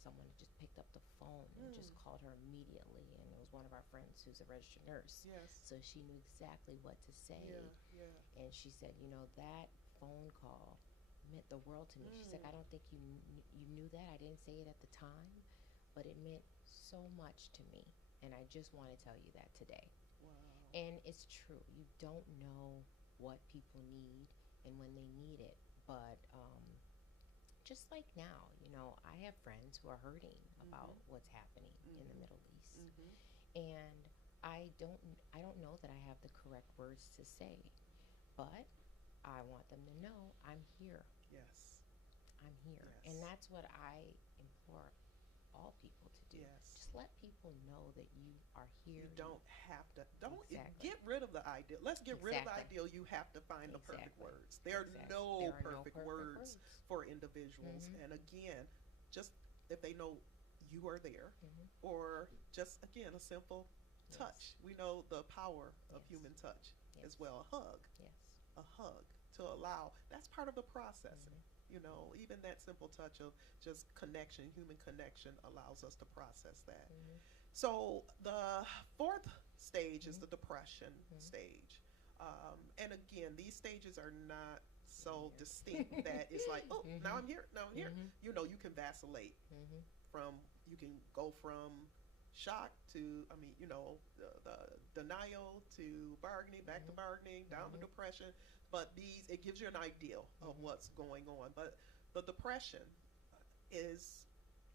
someone had just picked up the phone and just Mm. called her immediately. And it was one of our friends who's a registered nurse. Yes. So she knew exactly what to Yeah, say. yeah. And she said, that phone call meant the world to me. She's like, Mm. I don't think you knew that. I didn't say it at the time, but it meant so much to me. And I just want to tell you that today. Wow. And it's true. You don't know what people need and when they need it. But just like now, I have friends who are hurting about Mm-hmm. what's happening in the Mm-hmm. Middle East. Mm-hmm. And I don't know that I have the correct words to say, but I want them to know I'm here. Yes. I'm here. And Yes. that's what I implore all people to do. Yes. Just let people know that you are here. You don't have to. Don't Exactly. get rid of the ideal. Let's get rid of the Exactly. ideal. You have to find the perfect Exactly. words. There are Exactly. no There are perfect, no perfect words for individuals. Mhm. And again, just if they know you are there, Mhm. or just again a simple Yes. touch. We know the power of Yes. human touch Yes. as well. A hug, Yes. a hug to allow. That's part of the processing. Mhm. Even that simple touch of just connection, human connection, allows us to process that. Mhm. So the fourth stage is Mhm. the depression Mhm. stage. And again, these stages are not so Linear. distinct that it's like, oh, now Mhm. I'm here, now I'm here. Mhm. You can vacillate Mhm. you can go from shock to, the denial to bargaining, back to Mhm. bargaining, down to Mhm. depression. But it gives you an idea of Mhm. what's going on. But the depression is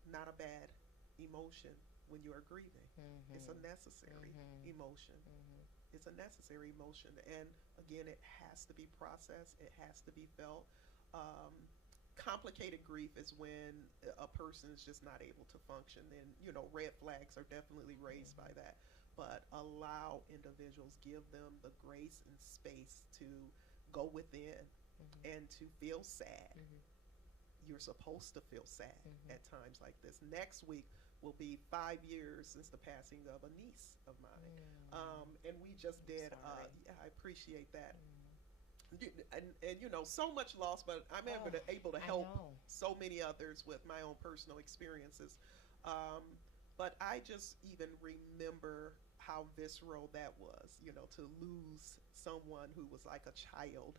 not a bad emotion when you are grieving. It's a Mhm. necessary Mhm. emotion. Mhm. It's a necessary emotion, and again, it has to be processed. It has to be felt. Um, Complicated grief is when a person is just not able to function. And red flags are definitely raised by that. But allow individuals, give them the grace and space to go within and to feel sad. You're supposed to feel sad at times like this. Next week will be 5 years since the passing of a niece of mine. And we just did, yeah, I appreciate that. And so much loss, but I'm able to help so many others with my own personal experiences. But I just even remember how visceral that was, to lose someone who was like a child,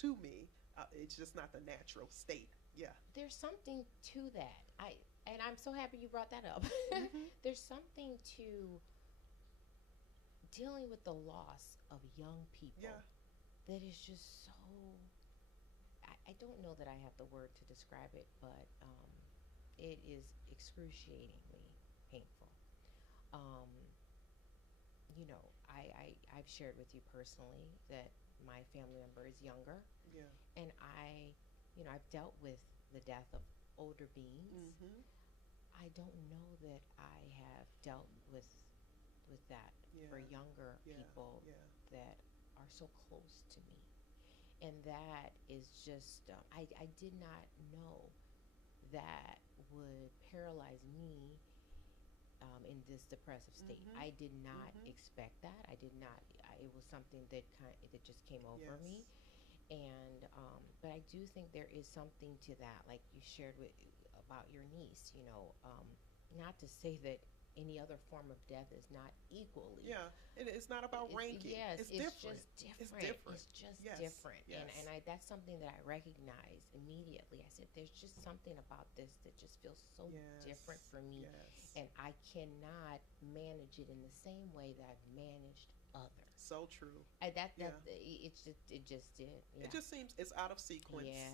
to me. It's just not the natural state. Yeah. There's something to that. And I'm so happy you brought that up. There's something to dealing with the loss of young people. Yeah. That is just so. I don't know that I have the word to describe it, but it is excruciatingly painful. Um, I've shared with you personally that my family member is younger, Yeah. and I've dealt with the death of older beings. I don't know that I have dealt with that for Yeah. younger Yeah. people Yeah. that are so close to me, and that is just I did not know that would paralyze me in this depressive state. I did not expect that. I did not. It was something that that just came over Yes. me, and but I do think there is something to that, like you shared about your niece. Not to say that any other form of death is not equally. Yeah. And it's not about ranking. Yes, It's different. just different. It's different. It's just Yes. different. Yes. And that's something that I recognized immediately. I said, there's just something about this that just feels so Yes. different for me. Yes. And I cannot manage it in the same way that I've managed others. So true. It Yeah. just did. Yeah. It just seems it's out of sequence, Yeah.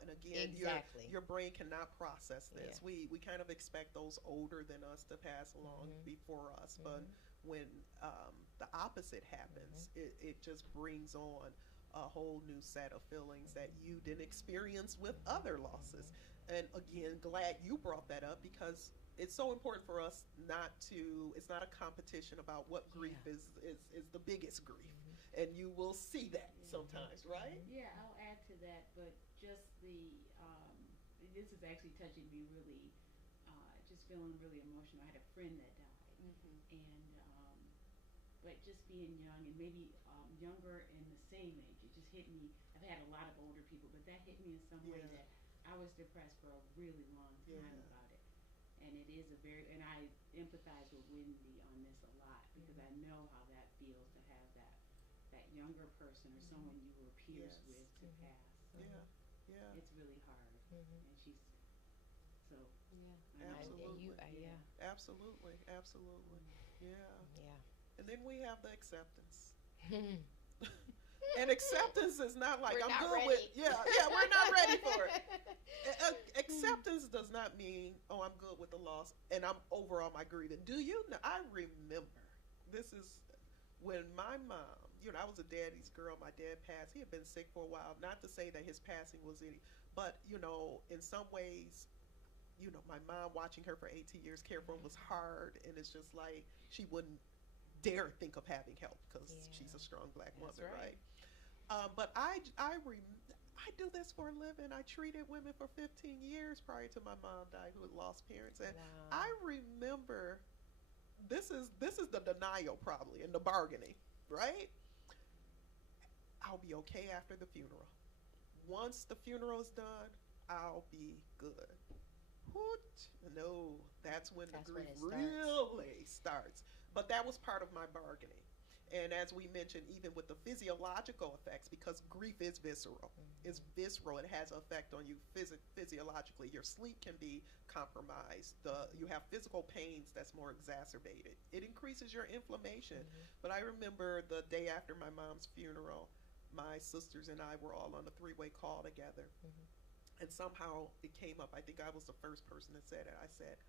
and again, Exactly. your brain cannot process this. Yeah. We kind of expect those older than us to pass along before us, but when the opposite happens, it just brings on a whole new set of feelings that you didn't experience with other losses. And again, glad you brought that up, because it's so important for us it's not a competition about what grief is the biggest grief. And you will see that sometimes, right? Yeah, I'll add to that, but just this is actually touching me really, just feeling really emotional. I had a friend that died, and but just being young and maybe younger and the same age, it just hit me. I've had a lot of older people, but that hit me in some way that I was depressed for a really long time about it. And it is and I empathize with Wendy on this a lot, because I know how that feels to have that younger person or someone you were peers with to pass. So Yeah. it's really hard. And she's so Absolutely. Absolutely. Yeah. And then we have the acceptance. And acceptance is not like We're I'm not good ready. with. We're not ready for it. Acceptance does not mean, oh, I'm good with the loss and I'm over all my grieving. Do you know? I remember this is when my mom. I was a daddy's girl. My dad passed. He had been sick for a while. Not to say that his passing was any, but in some ways, my mom watching her for 18 years care for him was hard, and it's just like she wouldn't dare think of having help because she's a strong Black mother, right? But I do this for a living. I treated women for 15 years prior to my mom died, who had lost parents, and I remember this is the denial probably and the bargaining, right? I'll be okay after the funeral. Once the funeral is done, I'll be good. No, that's when the grief really starts. But that was part of my bargaining. And as we mentioned, even with the physiological effects, because grief is visceral. It's visceral. It has an effect on you physiologically. Your sleep can be compromised. You have physical pains that's more exacerbated. It increases your inflammation. But I remember the day after my mom's funeral, my sisters and I were all on a 3-way call together. And somehow it came up. I think I was the first person that said it. I said,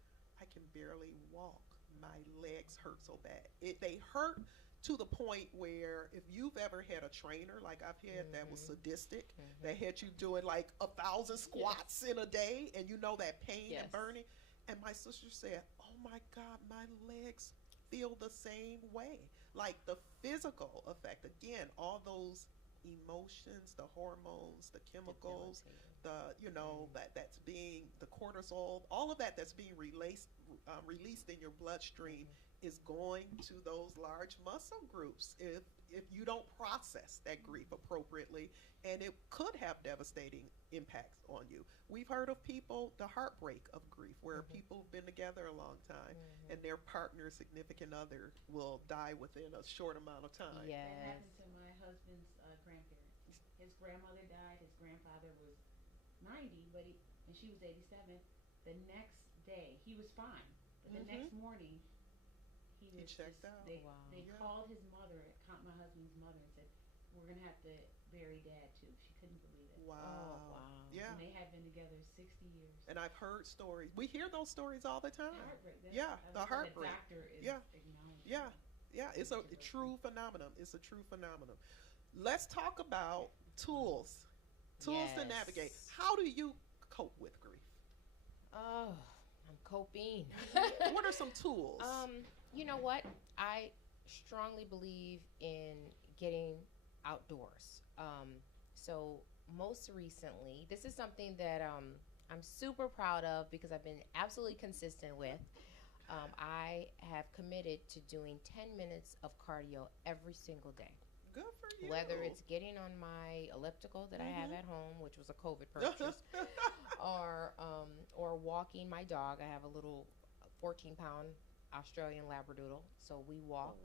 I can barely walk. My legs hurt so bad. They hurt to the point where if you've ever had a trainer like I've had that was sadistic, that had you doing like 1,000 squats in a day, and you know that pain and burning. And my sister said, oh my God, my legs feel the same way. Like the physical effect, again, all those emotions, the hormones, the chemicals, the, you know, that's being, the cortisol, all of that's being released in your bloodstream is going to those large muscle groups if you don't process that grief appropriately, and it could have devastating impacts on you. We've heard of people, the heartbreak of grief, where people have been together a long time and their partner, significant other, will die within a short amount of time. That happened to my husband's grandparents. His grandmother died. His grandfather was 90, and she was 87. The next day, he was fine, but the next morning, he checked out. They called his mother, my husband's mother, and said, "We're gonna have to bury Dad too." She couldn't believe it. Wow. Oh, wow. Yeah. And they had been together 60 years. And I've heard stories. We hear those stories all the time. Heartbreak. The heartbreak. The doctor is acknowledging. Yeah. It's a true phenomenon. It's a true phenomenon. Let's talk about tools. Tools to navigate. How do you cope with grief? Oh, I'm coping. What are some tools? You know what? I strongly believe in getting outdoors. So most recently, this is something that I'm super proud of because I've been absolutely consistent with. I have committed to doing 10 minutes of cardio every single day. Good for you. Whether it's getting on my elliptical that I have at home, which was a COVID purchase, or walking my dog. I have a little 14-pound Australian Labradoodle, so we walk.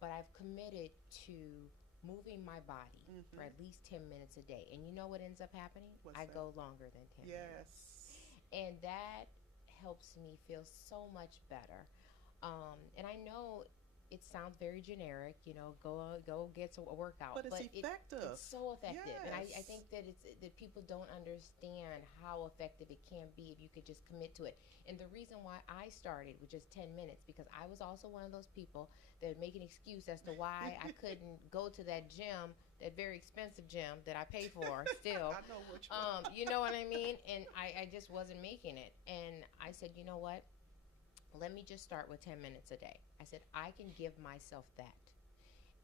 But I've committed to moving my body for at least 10 minutes a day. And you know what ends up happening? I go longer than 10 minutes. And that helps me feel so much better. And I know it sounds very generic, you know, go get a workout. But it's effective. It's so effective. Yes. And I think that that people don't understand how effective it can be if you could just commit to it. And the reason why I started with just 10 minutes, because I was also one of those people that would make an excuse as to why I couldn't go to that gym, that very expensive gym that I pay for still. I know which one. You know what I mean? And I just wasn't making it. And I said, you know what? Let me just start with 10 minutes a day. I said, I can give myself that.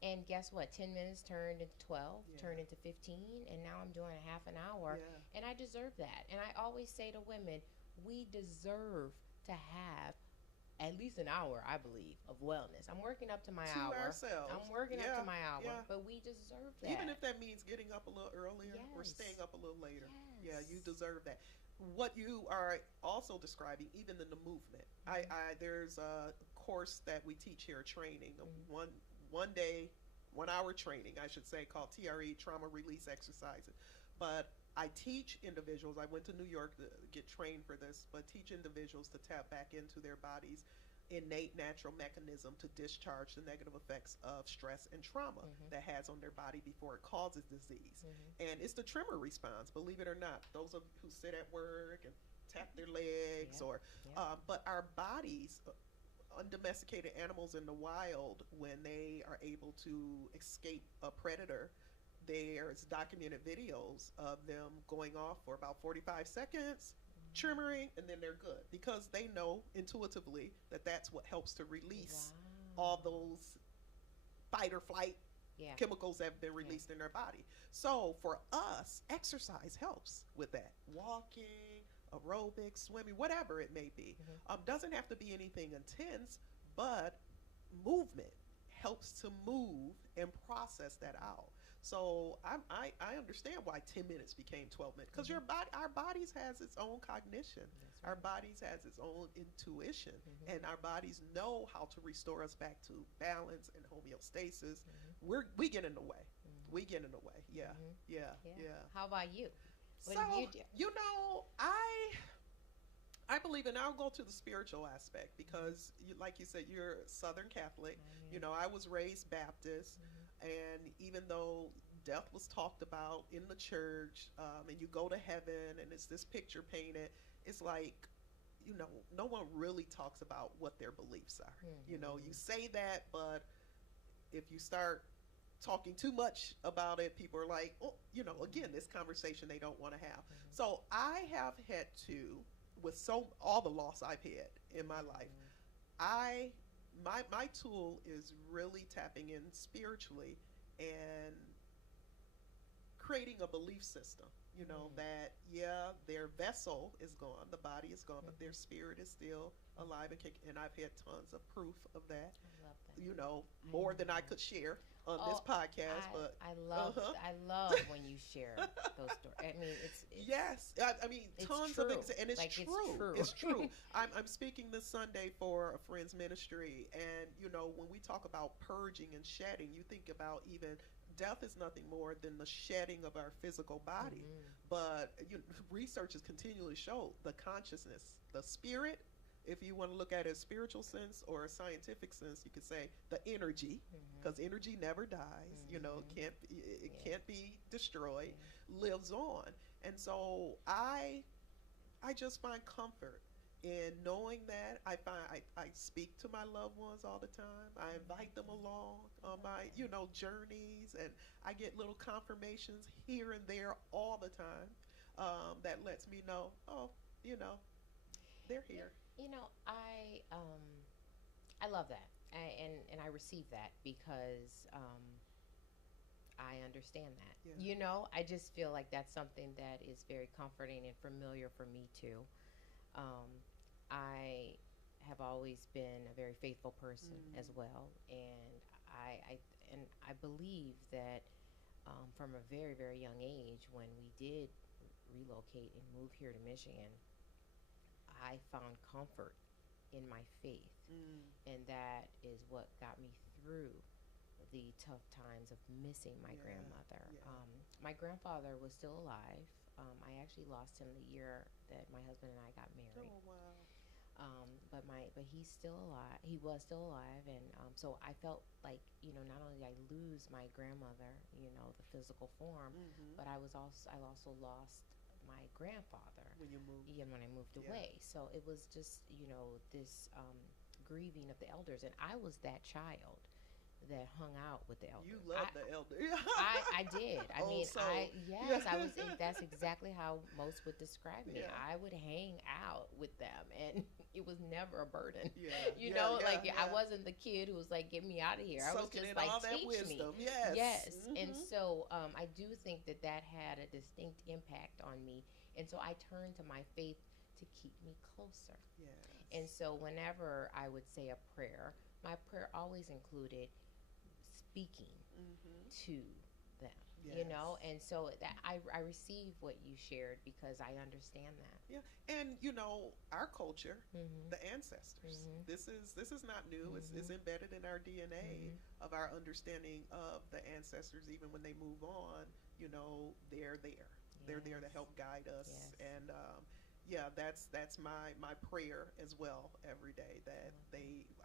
And guess what? 10 minutes turned into 12, turned into 15, and now I'm doing a half an hour. And I deserve that. And I always say to women, we deserve to have at least an hour, I believe, of wellness. I'm working up to my hour. Ourselves. I'm working up to my hour, but we deserve that. Even if that means getting up a little earlier or staying up a little later. Yeah, you deserve that. What you are also describing, even in the movement, there's a course that we teach here, training, one day, 1 hour training, I should say, called TRE, Trauma Release Exercises. But I teach individuals, I went to New York to get trained for this, but teach individuals to tap back into their body's innate natural mechanism to discharge the negative effects of stress and trauma that has on their body before it causes disease. And it's the tremor response, believe it or not. Those of who sit at work and tap their legs but our bodies, undomesticated animals in the wild, when they are able to escape a predator, there's documented videos of them going off for about 45 seconds, tremoring, and then they're good because they know intuitively that that's what helps to release all those fight or flight chemicals that have been released in their body. So for us, exercise helps with that. Walking, aerobics, swimming, whatever it may be. Doesn't have to be anything intense, but movement helps to move and process that out. So I understand why 10 minutes became 12 minutes, because our bodies has its own cognition. Our bodies has its own intuition, and our bodies know how to restore us back to balance and homeostasis. We get in the way. We get in the way. Yeah. How about you? What so, do you do? You know, I believe, and I'll go to the spiritual aspect because, like you said, you're Southern Catholic. You know, I was raised Baptist. And even though death was talked about in the church, and you go to heaven and it's this picture painted, it's like, you know, no one really talks about what their beliefs are. You know, you say that, but if you start talking too much about it, people are like, oh, again, this conversation they don't want to have. So I have had to, with all the loss I've had in my life, my tool is really tapping in spiritually and creating a belief system. That their vessel is gone, the body is gone, but their spirit is still alive and kicking. And I've had tons of proof of that. I love that. More than I could share on this podcast. But I love when you share those stories. I mean, it's yes. I mean, tons of things, and it's like, true. It's true. I'm speaking this Sunday for a friend's ministry, and when we talk about purging and shedding, you think about even death is nothing more than the shedding of our physical body. But research has continually shown the consciousness, the spirit, if you want to look at it as spiritual sense or a scientific sense, you could say the energy, because energy never dies. It can't be destroyed, lives on. And so I just find comfort in knowing that. I speak to my loved ones all the time. I invite them along on my journeys, and I get little confirmations here and there all the time that lets me know, they're here. I love that, and I receive that because I understand that. I just feel like that's something that is very comforting and familiar for me too. I have always been a very faithful person as well, and I believe that from a very, very young age, when we did relocate and move here to Michigan, I found comfort in my faith, and that is what got me through the tough times of missing my grandmother. My grandfather was still alive. I actually lost him the year that my husband and I got married. Oh, wow. But he's still alive. He was still alive, and so I felt like not only did I lose my grandmother, the physical form, but I also lost my grandfather when you moved. Yeah, when I moved away. So it was just this grieving of the elders, and I was that child that hung out with the elders. You love the elders. I did. I mean, I was. That's exactly how most would describe me. Yeah. I would hang out with them, and it was never a burden. I wasn't the kid who was like, "Get me out of here." I was soaking just in like, all that "Teach wisdom." me." Yes. And so I do think that had a distinct impact on me, and so I turned to my faith to keep me closer. Yes. And so whenever I would say a prayer, my prayer always included speaking to them, and so that I receive what you shared because I understand that. Yeah, and our culture, the ancestors. This is not new. It's embedded in our DNA of our understanding of the ancestors. Even when they move on, they're there. Yes. They're there to help guide us, and that's my prayer as well every day. That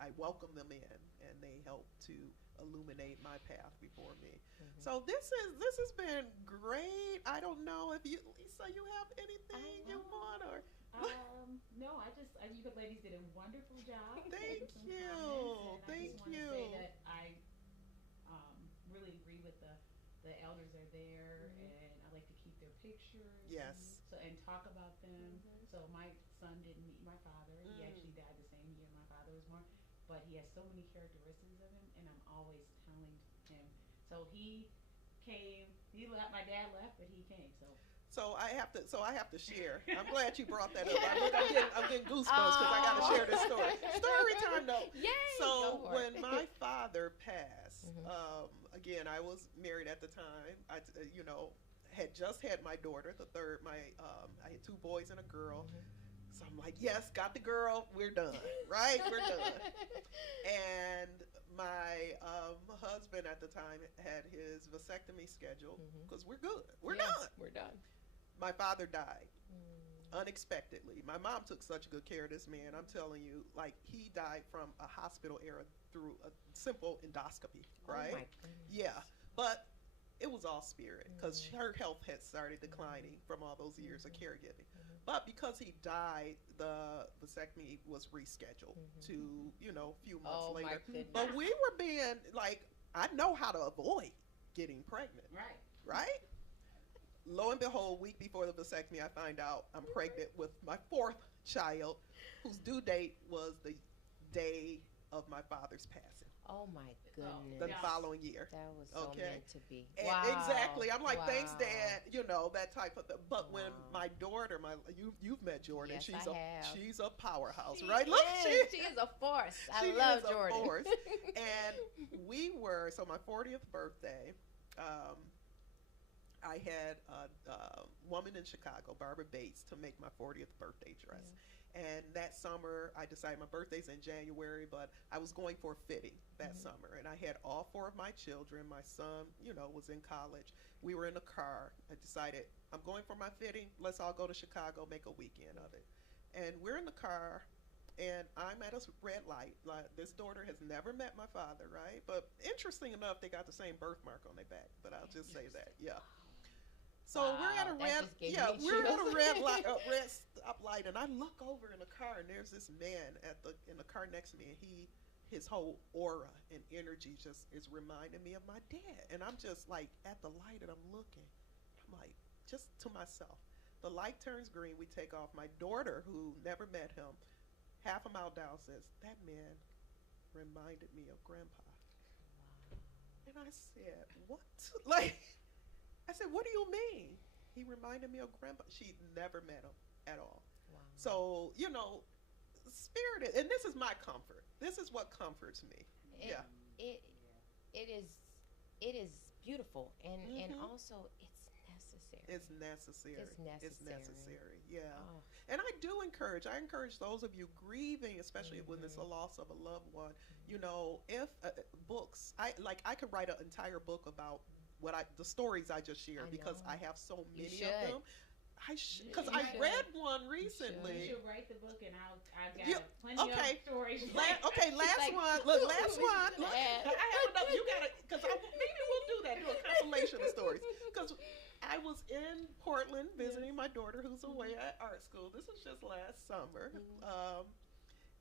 I welcome them in, and they help to illuminate my path before me. So this has been great. I don't know if Lisa, you have anything you want or no, you ladies did a wonderful job. Thank you. Thank you. I just want to say that I really agree with the elders are there, and I like to keep their pictures. Yes. And talk about them. So my son didn't meet my father. He actually died the same year my father was born, but he has so many characteristics of him, and I'm always telling him. So he came. My dad left, but he came. So I have to share. I'm glad you brought that up. I'm getting goosebumps because I got to share this story. Story time, though. Yay! So when my father passed, again, I was married at the time. I had just had my daughter, the third. I had 2 boys and a girl. So I'm like, yes, got the girl. We're done, right? We're done. And my husband at the time had his vasectomy scheduled because we're good. We're done. We're done. My father died unexpectedly. My mom took such good care of this man. I'm telling you, like, he died from a hospital error through a simple endoscopy, right? Oh my goodness. Yeah, but it was all spirit because her health had started declining from all those years of caregiving. But because he died, the vasectomy was rescheduled to, a few months later. My goodness. But we were being, like, I know how to avoid getting pregnant, Right. right? Lo and behold, week before the vasectomy, I find out I'm pregnant with my fourth child, whose due date was the day of my father's passing, Oh my goodness. the Yeah. following year. That was so Okay. meant to be. And Wow. exactly. I'm like, thanks, Wow. Dad. You know, that type of thing. But when Wow. my daughter, you've met Jordan. Yes, she's I a have. she's a powerhouse, She right? Look, is. She is a force. I she love is a Jordan. force. And we were, so my 40th birthday, I had a woman in Chicago, Barbara Bates, to make my 40th birthday dress. And that summer, I decided my birthday's in January, but I was going for a fitting that summer. And I had all four of my children. My son, was in college. We were in a car. I decided, I'm going for my fitting. Let's all go to Chicago, make a weekend of it. And we're in the car, and I'm at a red light. Like, this daughter has never met my father, right? But interesting enough, they got the same birthmark on their back. But I'll just say that, yeah. So we're at a Wow, red, that just gave yeah, me we're at a chills. red stoplight, and I look over in the car, and there's this man in the car next to me, and his whole aura and energy just is reminding me of my dad. And I'm just like at the light, and I'm looking. I'm like, just to myself. The light turns green. We take off. My daughter, who never met him, half a mile down, says, "That man reminded me of Grandpa." And I said, "What?" Like, I said, "What do you mean?" He reminded me of Grandpa. She'd never met him at all. Wow. So, spirited. And this is my comfort. This is what comforts me. Yeah. It is beautiful, and also it's necessary. It's necessary. Yeah. Oh. And I encourage those of you grieving, especially when it's a loss of a loved one, if books, I could write an entire book about the stories I just shared, because know. I have so You many should. of them. Because You I should. read one You recently. should write the book, and I've got You- plenty okay. of stories. Last one. like, Look, last one. Look, Yeah. I have enough. You gotta, because maybe we'll do that. Do a compilation of stories. Because I was in Portland visiting my daughter, who's away at art school. This was just last summer,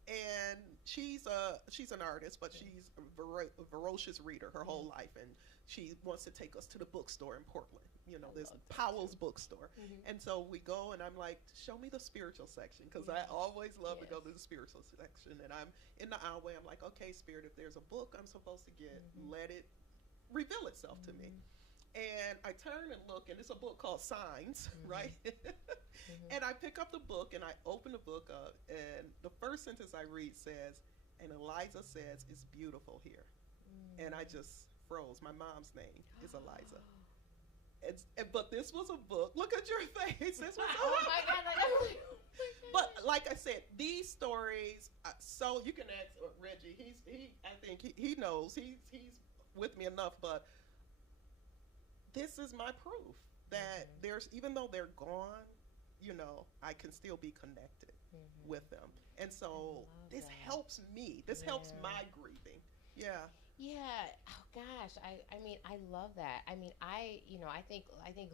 and she's an artist, but she's a ferocious reader her whole life, and she wants to take us to the bookstore in Portland. This Powell's bookstore. And so we go, and I'm like, "Show me the spiritual section," because I always love to go to the spiritual section. And I'm in the aisleway. I'm like, "Okay, Spirit, if there's a book I'm supposed to get, let it reveal itself to me." And I turn and look, and it's a book called Signs, right? And I pick up the book, and I open the book up, and the first sentence I read says, "And Eliza says it's beautiful here." And I just froze. My mom's name is Eliza. But this was a book. Look at your face. This was a Oh my God! But like I said, these stories. So you can ask Reggie. I think he knows. He's with me enough. But this is my proof that even though they're gone, I can still be connected with them. And so this helps me. This helps my grieving. Yeah. Yeah. Oh gosh. I mean, I love that. I mean, I think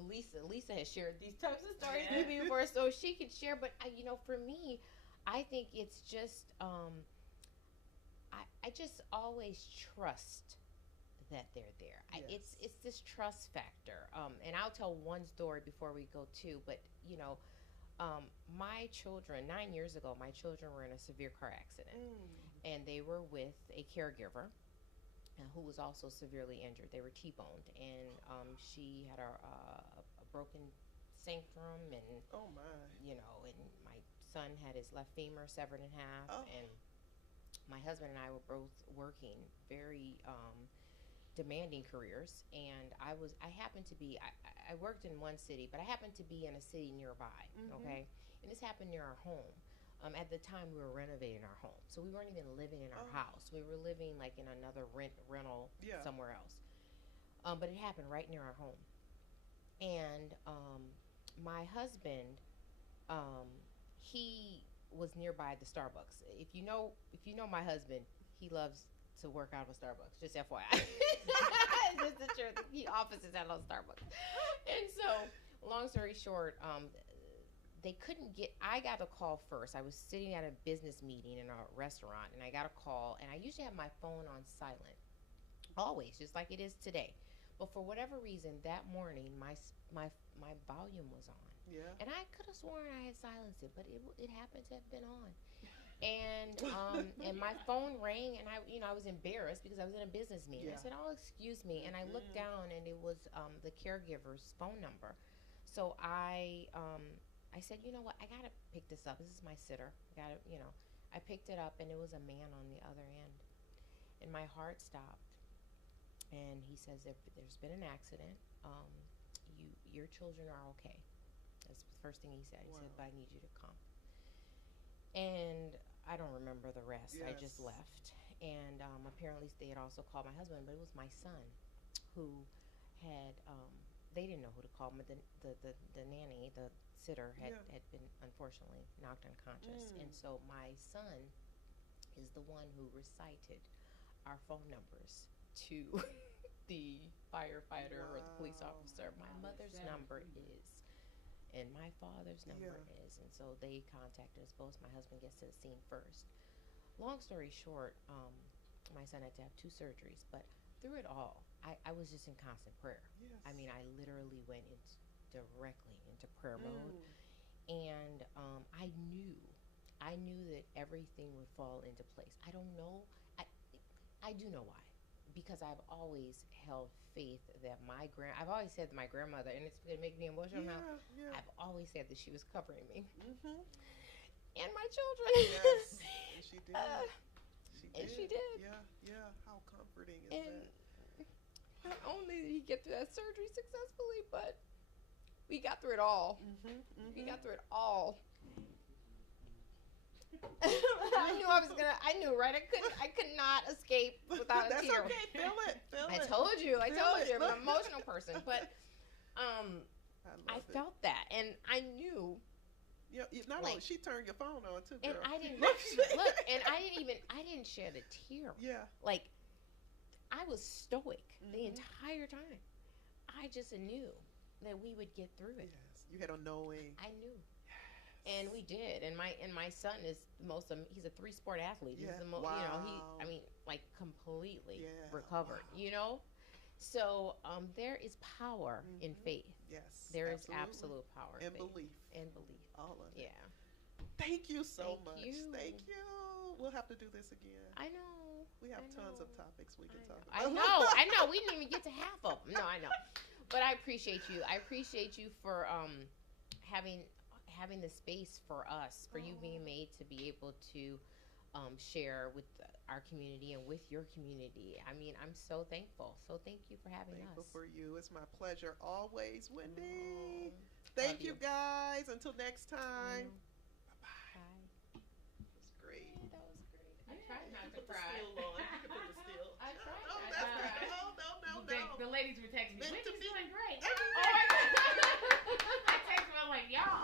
Lisa has shared these types of stories with me before, so she could share. But for me, I think it's just I just always trust that they're there. Yes. It's this trust factor. And I'll tell one story before we go too. But my children, 9 years ago, my children were in a severe car accident, and they were with a caregiver who was also severely injured. They were T-boned, and she had a broken sanctum, and Oh my. and my son had his left femur severed in half, and my husband and I were both working very demanding careers, and I happened to be I worked in one city, but I happened to be in a city nearby. Okay, and this happened near our home. At the time, we were renovating our home, so we weren't even living in our house. We were living like in another rental somewhere else. But it happened right near our home, and my husband, he was nearby the Starbucks. If you know my husband, he loves to work out of a Starbucks. Just FYI, just the truth. He offices at a Starbucks, and so long story short, they couldn't I got a call first. I was sitting at a business meeting in a restaurant, and I got a call, and I usually have my phone on silent. always, just like it is today. But for whatever reason, that morning, my volume was on. Yeah. And I could have sworn I had silenced it, but it happened to have been on. And and my phone rang, and I was embarrassed because I was in a business meeting. Yeah. I said, "Oh, excuse me," and I looked down, and it was the caregiver's phone number. So I said, "You know what? I gotta pick this up. This is my sitter. I picked it up, and it was a man on the other end, and my heart stopped. And he says, "There's been an accident. Your children are okay." That's the first thing he said. He said, "But I need you to come." And I don't remember the rest. Yes. I just left. And apparently they had also called my husband, but it was my son who had, they didn't know who to call, but the nanny, the sitter, had been unfortunately knocked unconscious. And so my son is the one who recited our phone numbers to the firefighter or the police officer. My mother's number is, and my father's number is, and so they contacted us both. My husband gets to the scene first. Long story short, my son had to have 2 surgeries, but through it all, I was just in constant prayer. Yes. I mean, I literally went directly into prayer mode, and I knew that everything would fall into place. I don't know, I do know why. Because I've always held faith that I've always said that my grandmother, and it's going to make me emotional now, I've always said that she was covering me. And my children. Yes, and she did. She did. Yeah. How comforting is and that? not only did he get through that surgery successfully, but we got through it all. We got through it all. I knew, right? I could not escape without a tear. That's okay. Feel it. I told you. I'm an emotional person, but I felt that, and I knew. Yeah, not only she turned your phone on too, girl. And I didn't look, and I didn't shed a tear. Yeah. Like, I was stoic the entire time. I just knew that we would get through it. Yes, you had a knowing. I knew. And we did, and my son is he's a 3-sport athlete. He's the most, completely recovered, So there is power in faith. Yes, there is absolute power in faith. Belief. And belief. All of it. Yeah. Thank you so much. Thank you. We'll have to do this again. I know. We have tons of topics we can talk about. I know. We didn't even get to half of them. No, I know. But I appreciate you. I appreciate you for having the space for us, for you being made to be able to share with our community and with your community. I mean, I'm so thankful. So thank you for having us. Thankful for you. It's my pleasure always, Wendy. Thank you, guys. Until next time. Bye-bye. That was great. That was great. I tried not to cry. I tried. No. The ladies were texting me, Wendy's doing great. Oh my God. I texted them, I'm like, y'all